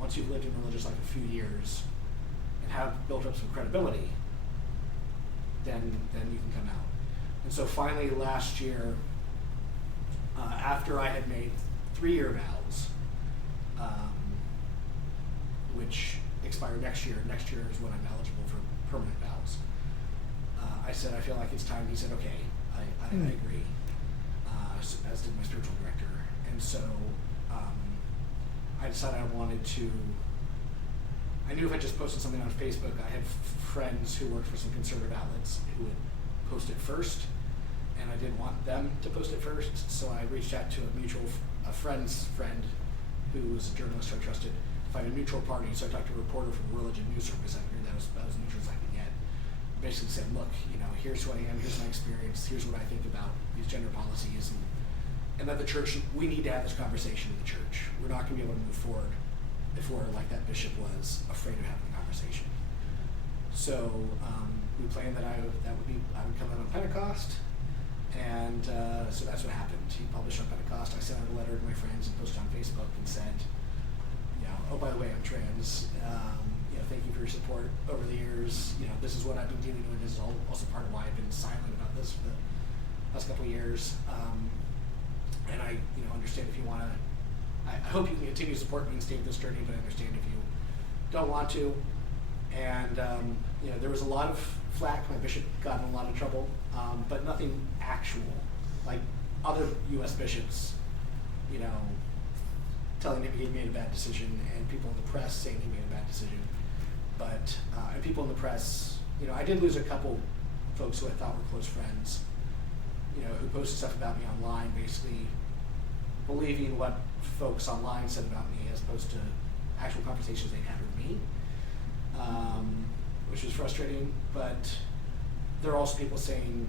Once you've lived in religious life a few years and have built up some credibility, then you can come out. And so finally last year, after I had made 3-year vows, which expire next year is when I'm eligible for permanent vows, I said, I feel like it's time. He said, okay, I agree, as did my spiritual director. And so I decided I knew if I just posted something on Facebook, I had friends who worked for some conservative outlets who would post it first, and I didn't want them to post it first, so I reached out to a friend's friend who was a journalist I trusted to find a neutral party. So I talked to a reporter from a religion news service. I figured that was about as neutral as I could get. Basically said, look, here's who I am, here's my experience, here's what I think about these gender policies, and that the church, we need to have this conversation in the church. We're not going to be able to move forward if we're like that bishop was afraid of having a conversation. So we planned that I would come out on Pentecost, and so that's what happened. He published on Pentecost. I sent out a letter to my friends and posted on Facebook and said, oh, by the way, I'm trans. Thank you for your support over the years. This is what I've been dealing with. This is also part of why I've been silent about this for the last couple of years. And I, understand if you want to. I hope you can continue to support me and stay with this journey, but I understand if you don't want to. And there was a lot of flack. My bishop got in a lot of trouble, but nothing actual, like other U.S. bishops, telling him he made a bad decision, and people in the press saying he made a bad decision. But and people in the press, I did lose a couple folks who I thought were close friends, who posted stuff about me online, basically believing what folks online said about me as opposed to actual conversations they had with me, which was frustrating. But there are also people saying,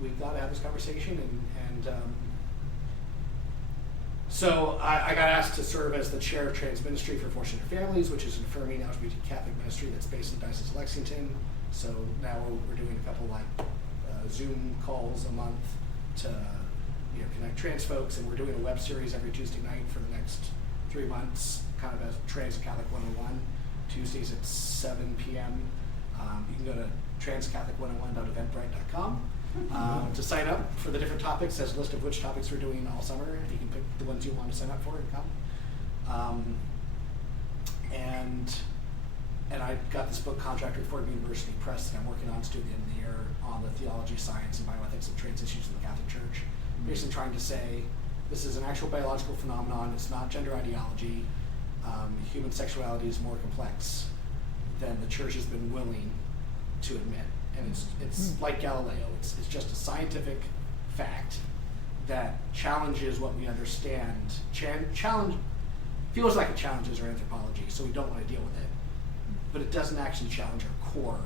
we've got to have this conversation, and So I got asked to serve as the chair of trans ministry for transgender families, which is an affirming LGBT Catholic ministry that's based in the Diocese of Lexington. So now we're doing a couple Zoom calls a month to connect trans folks, and we're doing a web series every Tuesday night for the next 3 months, kind of a Trans Catholic 101, Tuesdays at 7 p.m. You can go to transcatholic101.eventbrite.com to sign up for the different topics. There's a list of which topics we're doing all summer. You can pick the ones you want to sign up for and come. And I got this book contract with Fordham University Press that I'm working on to do at the end of the year on the theology, science, and bioethics of trans issues in the Catholic Church. Basically trying to say this is an actual biological phenomenon. It's not gender ideology. Human sexuality is more complex than the Church has been willing to admit. And it's like Galileo. It's just a scientific fact that challenges what we understand. Feels like it challenges our anthropology, so we don't want to deal with it. But it doesn't actually challenge our core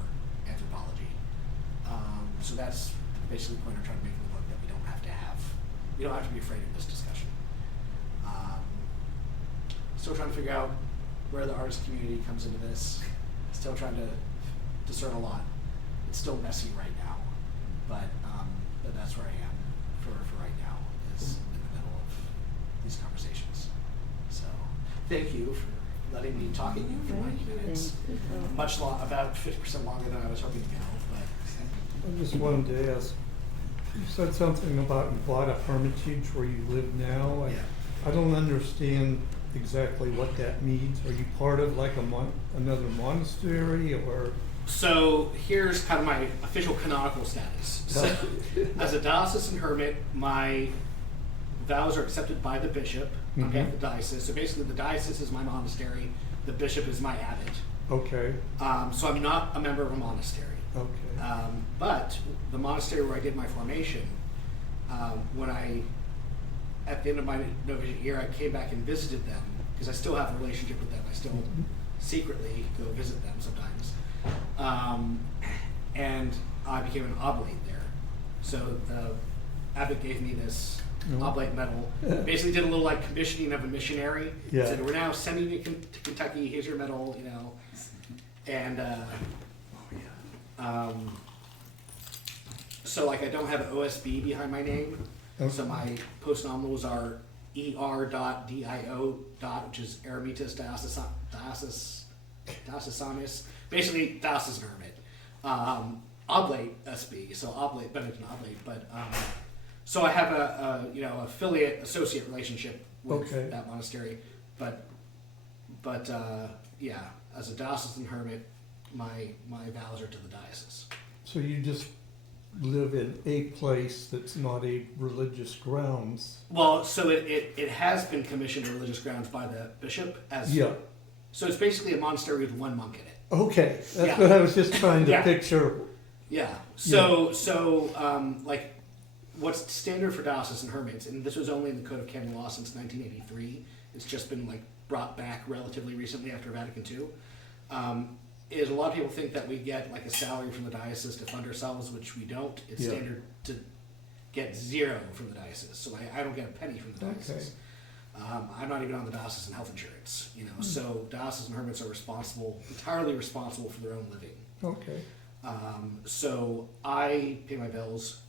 anthropology. So that's basically the point I'm trying to make in the book, that we don't have to be afraid of this discussion. Still trying to figure out where the artist community comes into this. Still trying to discern a lot. It's still messy right now, but that's where I am for right now, is in the middle of these conversations. So thank you for letting me talk at you for 90 minutes. About 50% longer than I was hoping to go. But I just wanted to ask, you said something about you bought a hermitage where you live now. I don't understand exactly what that means. Are you part of like another monastery, or? So here's kind of my official canonical status. So, as a diocesan hermit, my vows are accepted by the bishop on behalf of the diocese. So basically the diocese is my monastery, the bishop is my abbot. Okay. So I'm not a member of a monastery. Okay. But the monastery where I did my formation, at the end of my novitiate year, I came back and visited them, because I still have a relationship with them. I still secretly go visit them sometimes. And I became an oblate there. So the abbot gave me this oblate medal. Basically did a little like commissioning of a missionary. Yeah. Said, we're now sending you to Kentucky, here's your medal, And so like I don't have an OSB behind my name. Okay. So my postnominals are er.dio. Which is Eremitus Diocesanus. Basically, diocesan hermit. Oblate SB, so oblate, Benedict oblate. But so I have a affiliate associate relationship with that monastery. But as a diocesan hermit, my vows are to the diocese. So you just live in a place that's not a religious grounds. Well, so it has been commissioned to religious grounds by the bishop as. Yeah. So it's basically a monastery with one monk in it. Okay, that's what I was just trying to picture. Yeah. So like, what's standard for diocesan hermits, and this was only in the Code of Canon Law since 1983. It's just been like brought back relatively recently after Vatican II. Is a lot of people think that we get like a salary from the diocese to fund ourselves, which we don't. It's standard to get zero from the diocese. So I don't get a penny from the diocese. I'm not even on the diocesan health insurance, So diocesan hermits are entirely responsible for their own living. Okay. So I pay my bills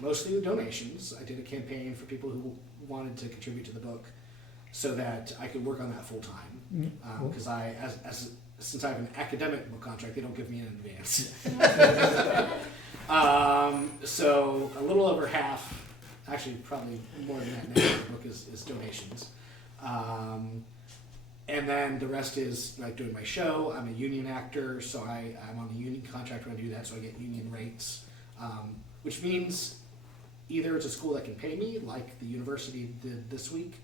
mostly with donations. I did a campaign for people who wanted to contribute to the book, so that I could work on that full time. Because since I have an academic book contract, they don't give me in advance. So a little over half. Actually, probably more than that now. The book is donations. And then the rest is like doing my show. I'm a union actor, so I'm on the union contract when I do that, so I get union rates. Which means either it's a school that can pay me, like the university did this week,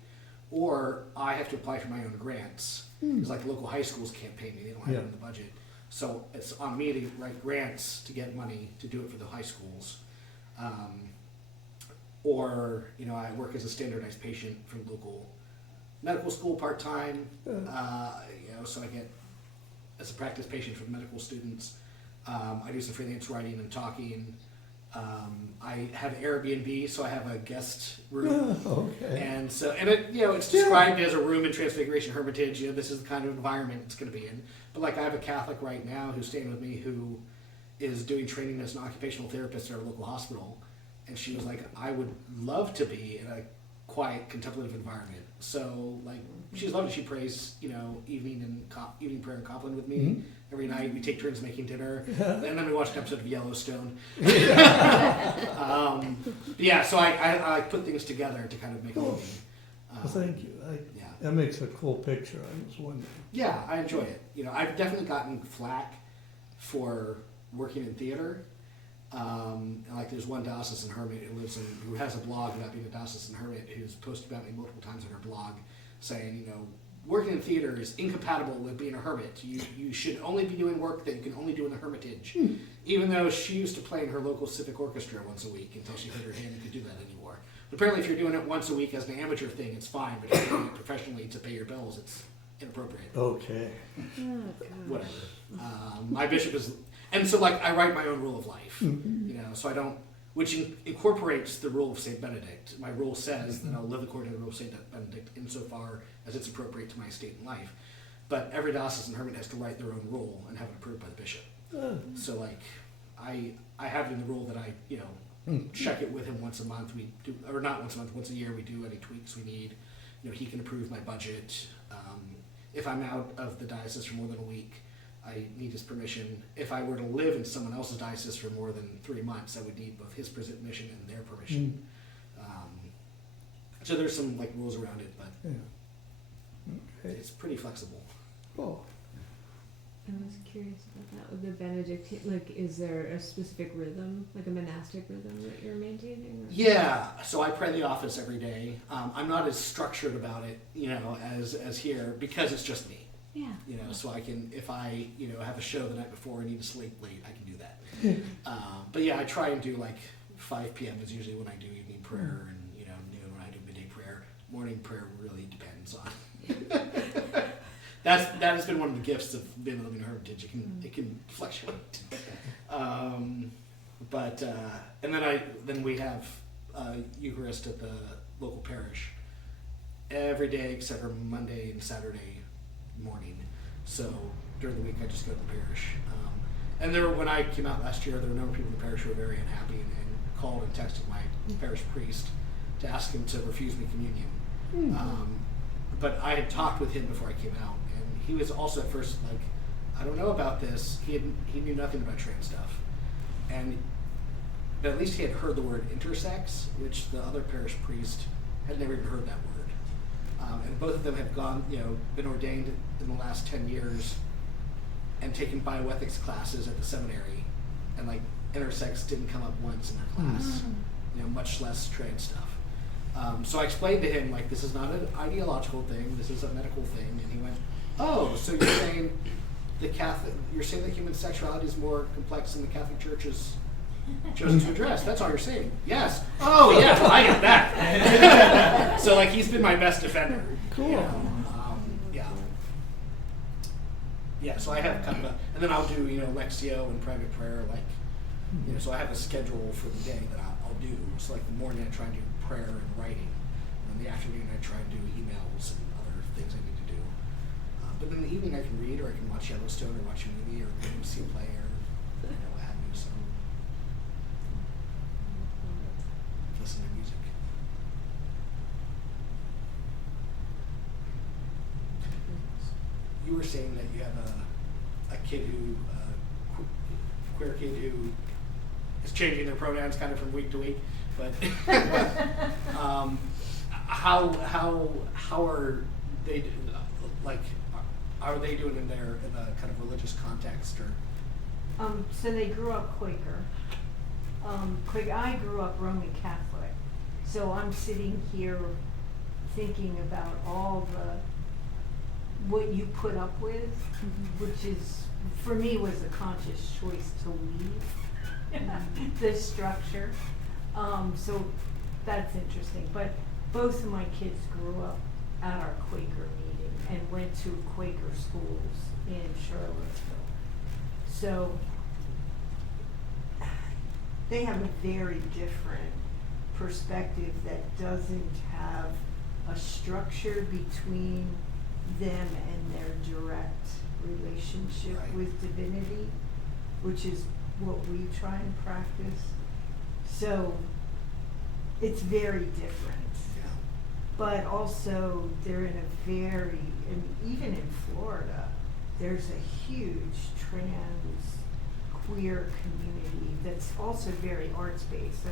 or I have to apply for my own grants. Because like local high schools can't pay me, they don't have it in the budget. So it's on me to write grants to get money to do it for the high schools. Or, I work as a standardized patient for local medical school part-time, so I get as a practice patient for medical students. I do some freelance writing and talking, I have Airbnb, so I have a guest room. Okay. And so, and it, it's described as a room in Transfiguration Hermitage. This is the kind of environment it's going to be in. But like, I have a Catholic right now who's staying with me who is doing training as an occupational therapist at our local hospital. And she was like, I would love to be in a quiet, contemplative environment. So like, she's loved it. She prays, evening prayer and Copland with me. Every night we take turns making dinner, and then we watch an episode of Yellowstone. So I put things together to kind of make a living. Well, thank you. That makes a cool picture. I was wondering. Yeah, I enjoy it. I've definitely gotten flack for working in theater. And like, there's one diocesan hermit who has a blog about being a diocesan hermit, who's posted about me multiple times on her blog, saying, working in theater is incompatible with being a hermit. You should only be doing work that you can only do in the hermitage. Even though she used to play in her local civic orchestra once a week until she hurt her hand and could do that anymore. But apparently if you're doing it once a week as an amateur thing, it's fine. But if you're doing it professionally to pay your bills, it's inappropriate. Okay. Whatever. My bishop is... And so, like, I write my own rule of life. So I don't... Which incorporates the rule of St. Benedict. My rule says that I'll live according to the rule of St. Benedict insofar as it's appropriate to my state in life. But every diocesan hermit has to write their own rule and have it approved by the bishop. So, like, I have it in the rule that I, check it with him once a month. We do, or not once a month, once a year. We do any tweaks we need. He can approve my budget. If I'm out of the diocese for more than a week, I need his permission. If I were to live in someone else's diocese for more than 3 months, I would need both his permission and their permission. So there's some like rules around it, but it's pretty flexible. Oh. I was curious about that with the Benedict. Like, is there a specific rhythm, like a monastic rhythm that you're maintaining? Or? Yeah. So I pray the office every day. I'm not as structured about it, as here, because it's just me. Yeah. So I can, if I, have a show the night before I need to sleep late, I can do that. But yeah, I try and do like 5 p.m. is usually when I do evening prayer, and noon when I do midday prayer. Morning prayer really depends on. That has been one of the gifts of being a living hermitage. It can fluctuate. And then we have Eucharist at the local parish every day except for Monday and Saturday morning. So during the week I just go to the parish. And when I came out last year, there were a number of people in the parish who were very unhappy and called and texted my parish priest to ask him to refuse me communion. But I had talked with him before I came out, and he was also at first like, I don't know about this. He knew nothing about trans stuff, but at least he had heard the word intersex, which the other parish priest had never even heard that word. And both of them have been ordained in the last 10 years and taken bioethics classes at the seminary, and like intersex didn't come up once in their class, much less trans stuff. So I explained to him, like, this is not an ideological thing, this is a medical thing, and he went, oh, so you're saying that human sexuality is more complex than the Catholic Church has chosen to address. That's all you're saying. Yes. Oh, yeah, well, I get that. So, like, he's been my best defender. Cool. Yeah, so I have kind of and then I'll do, Lectio and private prayer, like, so I have a schedule for the day that I'll do. So, like, the morning I try and do prayer and writing, and in the afternoon I try and do emails and other things I need to do. But in the evening I can read, or I can watch Yellowstone, or watch a movie, or see a play, or what have you. So listen to music. You were saying that you have a kid queer kid who is changing their pronouns kind of from week to week, but how are they are they doing in a kind of religious context, or? So they grew up Quaker. I grew up Roman Catholic, so I'm sitting here thinking about all what you put up with, which is, for me, was a conscious choice to leave this structure. So that's interesting. But both of my kids grew up at our Quaker meeting and went to Quaker schools in Charlottesville. So they have a very different perspective that doesn't have a structure between them and their direct relationship Right. with divinity, which is what we try and practice. So it's very different. Yeah. But also they're in a very, and even in Florida, there's a huge trans queer community that's also very arts based.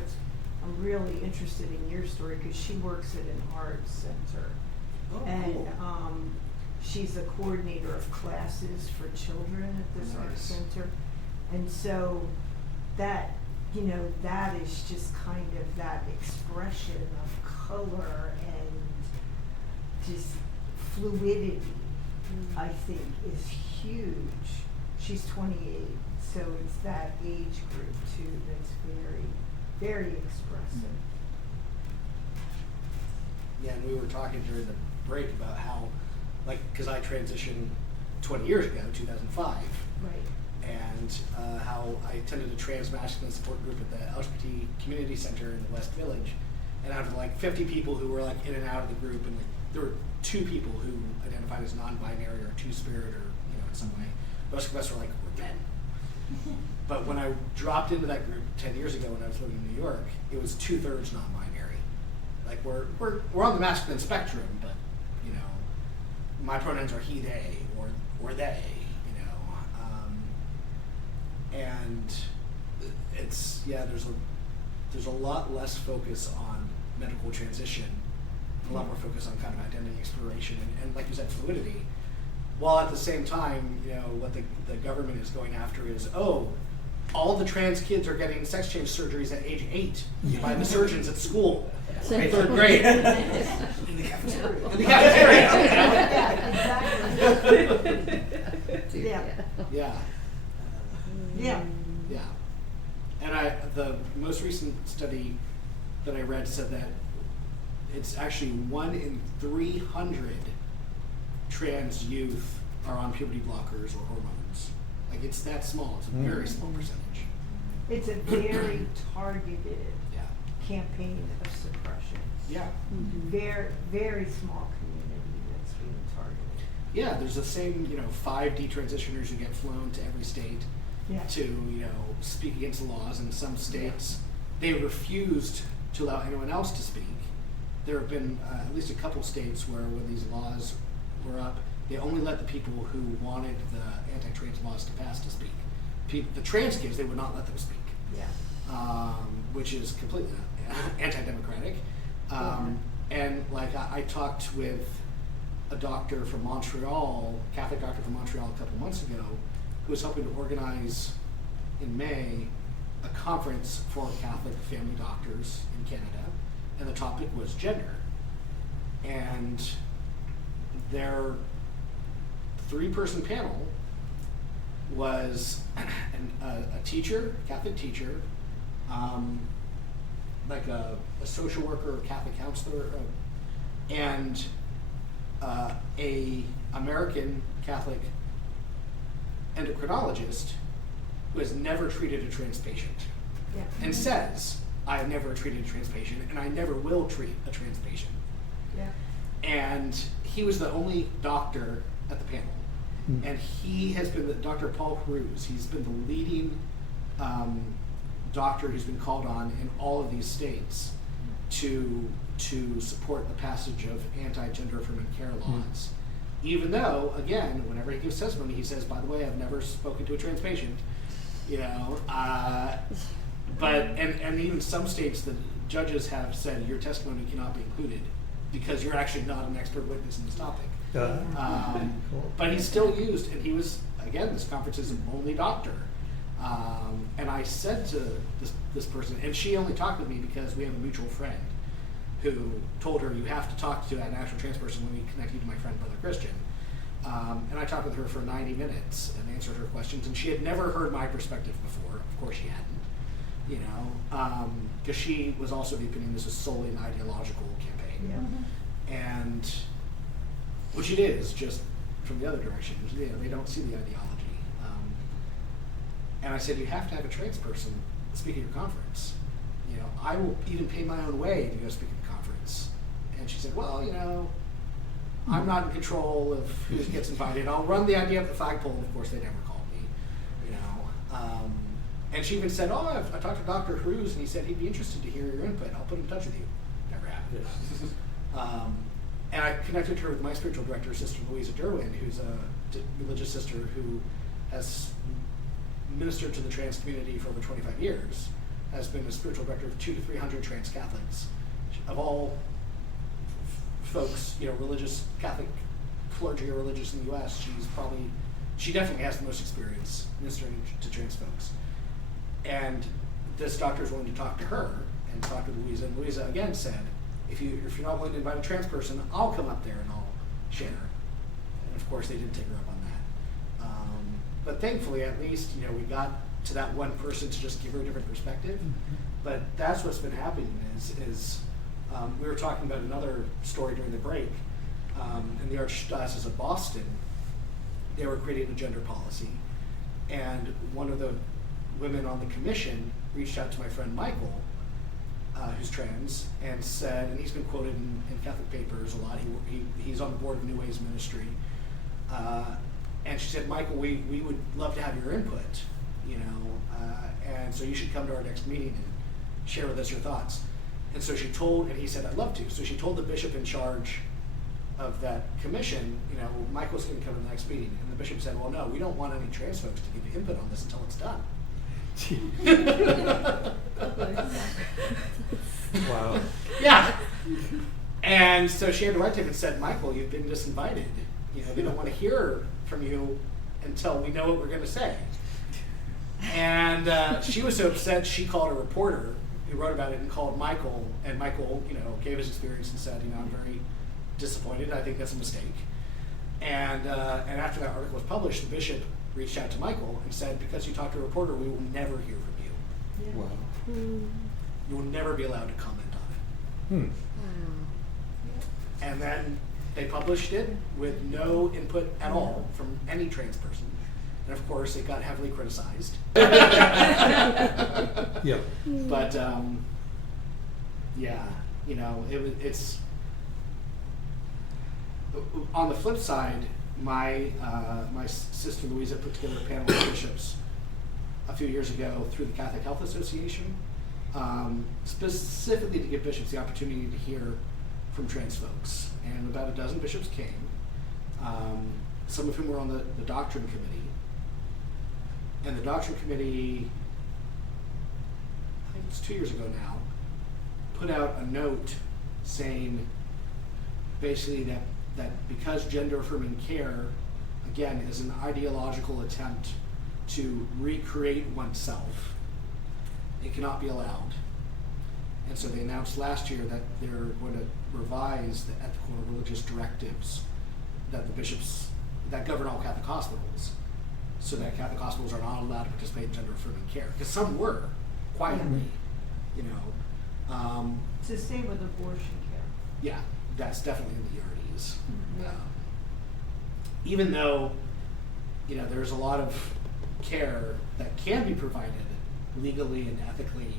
I'm really interested in your story because she works at an arts center. Oh, And cool. she's a coordinator of classes for children at this arts center. And so that, you know, that is just kind of that expression of color and just fluidity, I think, is huge. She's 28, so it's that age group too that's very, very expressive. Yeah, and we were talking during the break about how, like, because I transitioned 20 years ago, 2005, Right. and how I attended a trans masculine support group at the LGBT community center in the West Village, and out of like 50 people who were like in and out of the group, and like there were 2 people who identified as non-binary or two-spirit or, you know, in some way. Most of us were like, we're men. But when I dropped into that group 10 years ago when I was living in New York, it was 2/3 non-binary. Like we're on the masculine spectrum, but, you know, my pronouns are he, they, or they, you know, and it's, yeah, there's a lot less focus on medical transition, a lot more focus on kind of identity exploration and like you said, fluidity. While at the same time, you know, what the government is going after is, all the trans kids are getting sex change surgeries at age 8 by the surgeons at school, So- 3rd grade. In the cafeteria. In the cafeteria. Yeah, exactly. Yeah. Yeah. Yeah. Yeah. And the most recent study that I read said that it's actually 1 in 300 trans youth are on puberty blockers or hormones. Like, it's that small. It's a very small percentage. It's a very targeted Yeah. campaign of suppression. Yeah. Very, very small community that's being targeted. Yeah, there's the same, you know, 5 detransitioners who get flown to every state Yeah. to, you know, speak against the laws. In some states, they refused to allow anyone else to speak. There have been at least a couple states where when these laws were up, they only let the people who wanted the anti-trans laws to pass to speak. The trans kids, they would not let them speak, Yeah. which is completely anti-democratic. And like I talked with a doctor from Montreal, Catholic doctor from Montreal a couple months ago, who was helping to organize in May a conference for Catholic family doctors in Canada, and the topic was gender. And their 3-person panel was a teacher, Catholic teacher, like a social worker, a Catholic counselor, and a American Catholic endocrinologist who has never treated a trans patient Yeah. and says, I have never treated a trans patient and I never will treat a trans patient. Yeah. And he was the only doctor at the panel. And he has been Dr. Paul Cruz. He's been the leading doctor who's been called on in all of these states to support the passage of anti-gender affirming care laws. Even though, again, whenever he gives testimony, he says, by the way, I've never spoken to a trans patient, you know, but, and even some states, the judges have said your testimony cannot be included because you're actually not an expert witness in this topic. Cool. But he's still used, and he was, again, this conference is an only doctor. And I said to this person, and she only talked with me because we have a mutual friend who told her, you have to talk to an actual trans person when we connect you to my friend, Brother Christian. And I talked with her for 90 minutes and answered her questions, and she had never heard my perspective before. Of course she hadn't, you know, because she was also of the opinion this was solely an ideological campaign. Yeah. And, which it is, just from the other direction. You know, they don't see the ideology. And I said, you have to have a trans person speak at your conference. You know, I will even pay my own way to go speak at the conference. And she said, well, you know, I'm not in control of who gets invited. I'll run the idea up the flagpole, and of course they never called me, you know. And she even said, oh, I talked to Dr. Cruz, and he said he'd be interested to hear your input. I'll put him in touch with you. Never happened. Yes. And I connected her with my spiritual director, Sister Louisa Derwin, who's a religious sister who has ministered to the trans community for over 25 years, has been a spiritual director of 200 to 300 trans Catholics, of all folks, you know, religious, Catholic clergy or religious in the U.S. She definitely has the most experience ministering to trans folks. And this doctor is willing to talk to her and talk to Louisa. And Louisa again said, if you're not willing to invite a trans person, I'll come up there and I'll share. And of course, they didn't take her up on that. But thankfully, at least, you know, we got to that one person to just give her a different perspective. Mm-hmm. But that's what's been happening is we were talking about another story during the break. In the Archdiocese of Boston, they were creating a gender policy. And one of the women on the commission reached out to my friend Michael, who's trans, and said, and he's been quoted in Catholic papers a lot, he's on the board of New Ways Ministry, and she said, Michael, we would love to have your input, you know, and so you should come to our next meeting and share with us your thoughts. And so and he said, I'd love to. So she told the bishop in charge of that commission, you know, Michael's going to come to the next meeting. And the bishop said, well, no, we don't want any trans folks to give input on this until it's done. Wow. Yeah. And so she had to write to him and said, Michael, you've been disinvited. You know, they don't want to hear from you until we know what we're going to say. And she was so upset, she called a reporter who wrote about it and called Michael. And Michael, you know, gave his experience and said, you know, I'm very disappointed. I think that's a mistake. And after that article was published, the bishop reached out to Michael and said, because you talked to a reporter, we will never hear from you. Yeah. Wow. You will never be allowed to comment on it. Hmm. And then they published it with no input at all from any trans person. And of course, it got heavily criticized. Yeah. But yeah, you know, it's on the flip side. My sister Louisa put together a panel of bishops a few years ago through the Catholic Health Association, specifically to give bishops the opportunity to hear from trans folks. And about a dozen bishops came, some of whom were on the doctrine committee. And the doctrine committee, I think it's 2 years ago now, put out a note saying basically that because gender affirming care, again, is an ideological attempt to recreate oneself, it cannot be allowed. And so they announced last year that they're going to revise the ethical and religious directives that the bishops, that govern all Catholic hospitals, so that Catholic hospitals are not allowed to participate in gender affirming care. Because some were, quietly, you know. It's the same with abortion care. Yeah, that's definitely in the Yardies. Yeah. Even though, you know, there's a lot of care that can be provided legally and ethically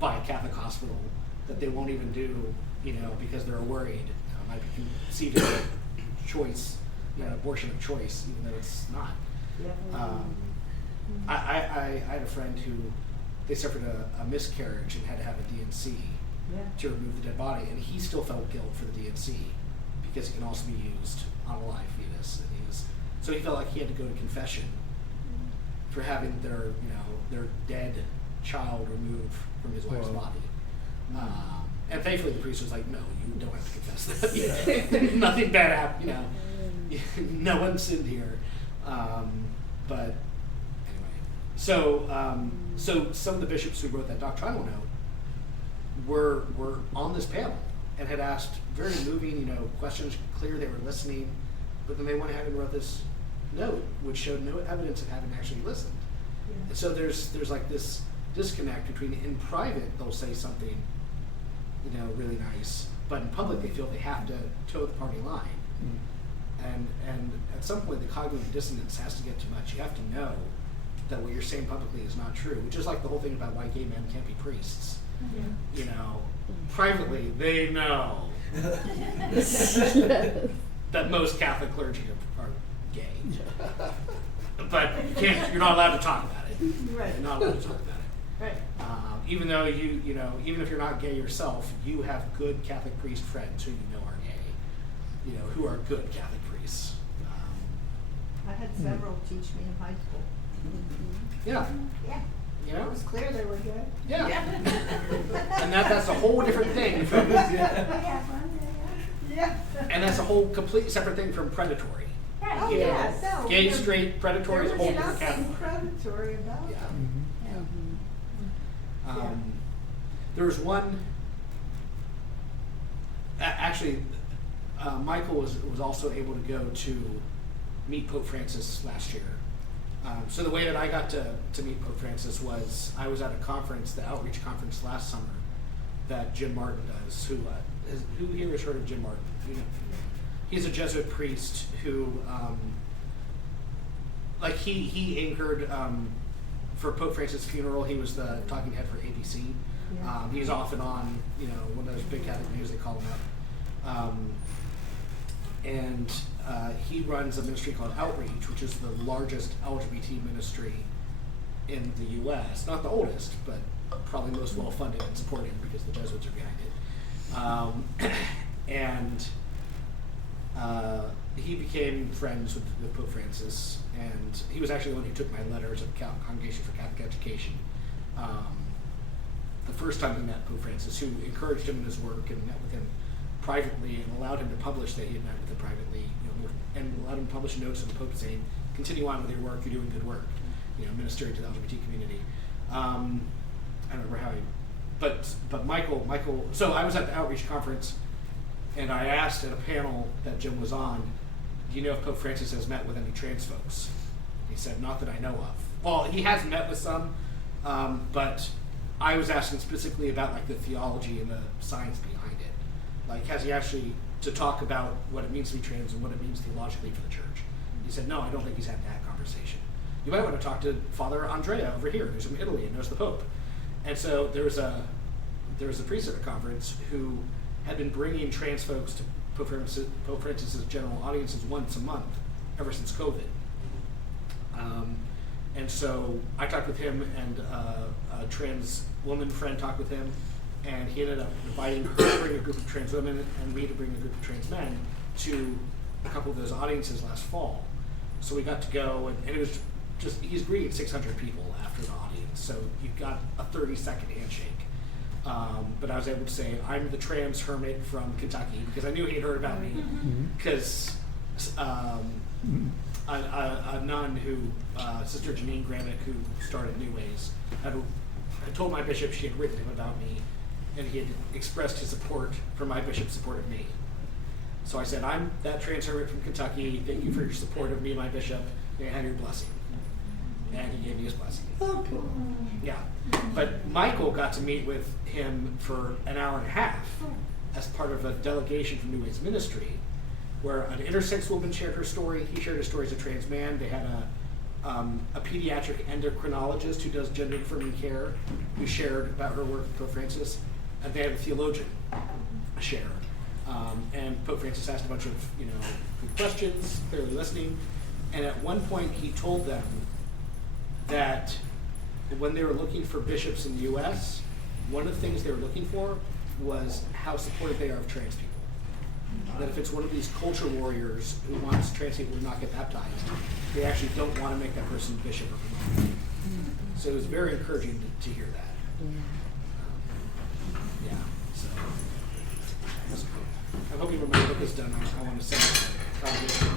by a Catholic hospital that they won't even do, you know, because they're worried it might be conceived as a choice, you know, abortion of choice, even though it's not. Yeah. I had a friend who, they suffered a miscarriage and had to have a DNC to remove the dead body, and he still felt guilt for the DNC because it can also be used on a live fetus. And so he felt like he had to go to confession for having their dead child removed from his wife's Wow. body. And thankfully the priest was like, no, you don't have to confess that. Yeah. Nothing bad happened, you know. No one sinned here. But anyway, so some of the bishops who wrote that doctrinal note were on this panel and had asked very moving, you know, questions, clear they were listening, but then they went ahead and wrote this note which showed no evidence of having actually listened. Yeah. And so there's like this disconnect between in private they'll say something, you know, really nice, but in public they feel they have to toe the party line. And at some point the cognitive dissonance has to get too much. You have to know that what you're saying publicly is not true, which is like the whole thing about why gay men can't be priests. You know, privately they know that most Catholic clergy are gay, but you're not allowed to talk about it. Right. You're not allowed to talk about it. Right. Even though even if you're not gay yourself, you have good Catholic priest friends who you know are gay, who are good Catholic priests. I had several teach me in high school. Yeah. Yeah. You know? It was clear they were good. Yeah. And that's a whole different thing from, Yeah. and that's a whole completely separate thing from predatory. Oh, You know, yeah. No, gay, there- straight, predatory is a whole There was different nothing category. predatory about Yeah. them. Mm-hmm. Yeah. There was one. Actually, Michael was also able to go to meet Pope Francis last year. So the way that I got to meet Pope Francis was I was at a conference, the outreach conference last summer that Jim Martin does. Who here has heard of Jim Martin? He's a Jesuit priest who, he anchored for Pope Francis' funeral. He was the talking head for ABC. Yeah. He's off and on, one of those big Catholic news, they call him up. He runs a ministry called Outreach, which is the largest LGBT ministry in the U.S. Not the oldest, but probably most well-funded and supported because the Jesuits are behind it. He became friends with Pope Francis, and he was actually the one who took my letter to the Congregation for Catholic Education. The first time he met Pope Francis, who encouraged him in his work and met with him privately and allowed him to publish that he had met with him privately, and allowed him to publish notes to the Pope saying, continue on with your work, you're doing good work, ministering to the LGBT community. I don't remember how but Michael, so I was at the outreach conference, and I asked at a panel that Jim was on, do you know if Pope Francis has met with any trans folks? He said, not that I know of. Well, he has met with some, but I was asking specifically about the theology and the science behind it. Has he actually to talk about what it means to be trans and what it means theologically for the church? He said, no, I don't think he's had that conversation. You might want to talk to Father Andrea over here, who's from Italy and knows the Pope. And so there was a priest at the conference who had been bringing trans folks to Pope Francis' general audiences once a month ever since COVID. And so I talked with him, and a trans woman friend talked with him, and he ended up inviting her to bring a group of trans women and me to bring a group of trans men to a couple of those audiences last fall. So we got to go, and it was just, he's greeting 600 people after the audience, so you've got a 30-second handshake. But I was able to say, I'm the trans hermit from Kentucky, because I knew he had heard about me, because a nun who, Sister Janine Gramick, who started New Ways, had told my bishop she had written him about me, and he had expressed his support for my bishop's support of me. So I said, I'm that trans hermit from Kentucky, thank you for your support of me and my bishop, may I have your blessing? And he gave me his blessing. Yeah, but Michael got to meet with him for an hour and a half as part of a delegation from New Ways Ministry, where an intersex woman shared her story. He shared his story as a trans man. They had a pediatric endocrinologist who does gender affirming care, who shared about her work with Pope Francis, and they had a theologian share. And Pope Francis asked a bunch of good questions, clearly listening, and at one point he told them that when they were looking for bishops in the U.S., one of the things they were looking for was how supportive they are of trans people. That if it's one of these culture warriors who wants trans people to not get baptized, they actually don't want to make that person bishop or promoter. So it was very encouraging to hear that. So I'm hoping when my book is done, I want to send it to the congregation.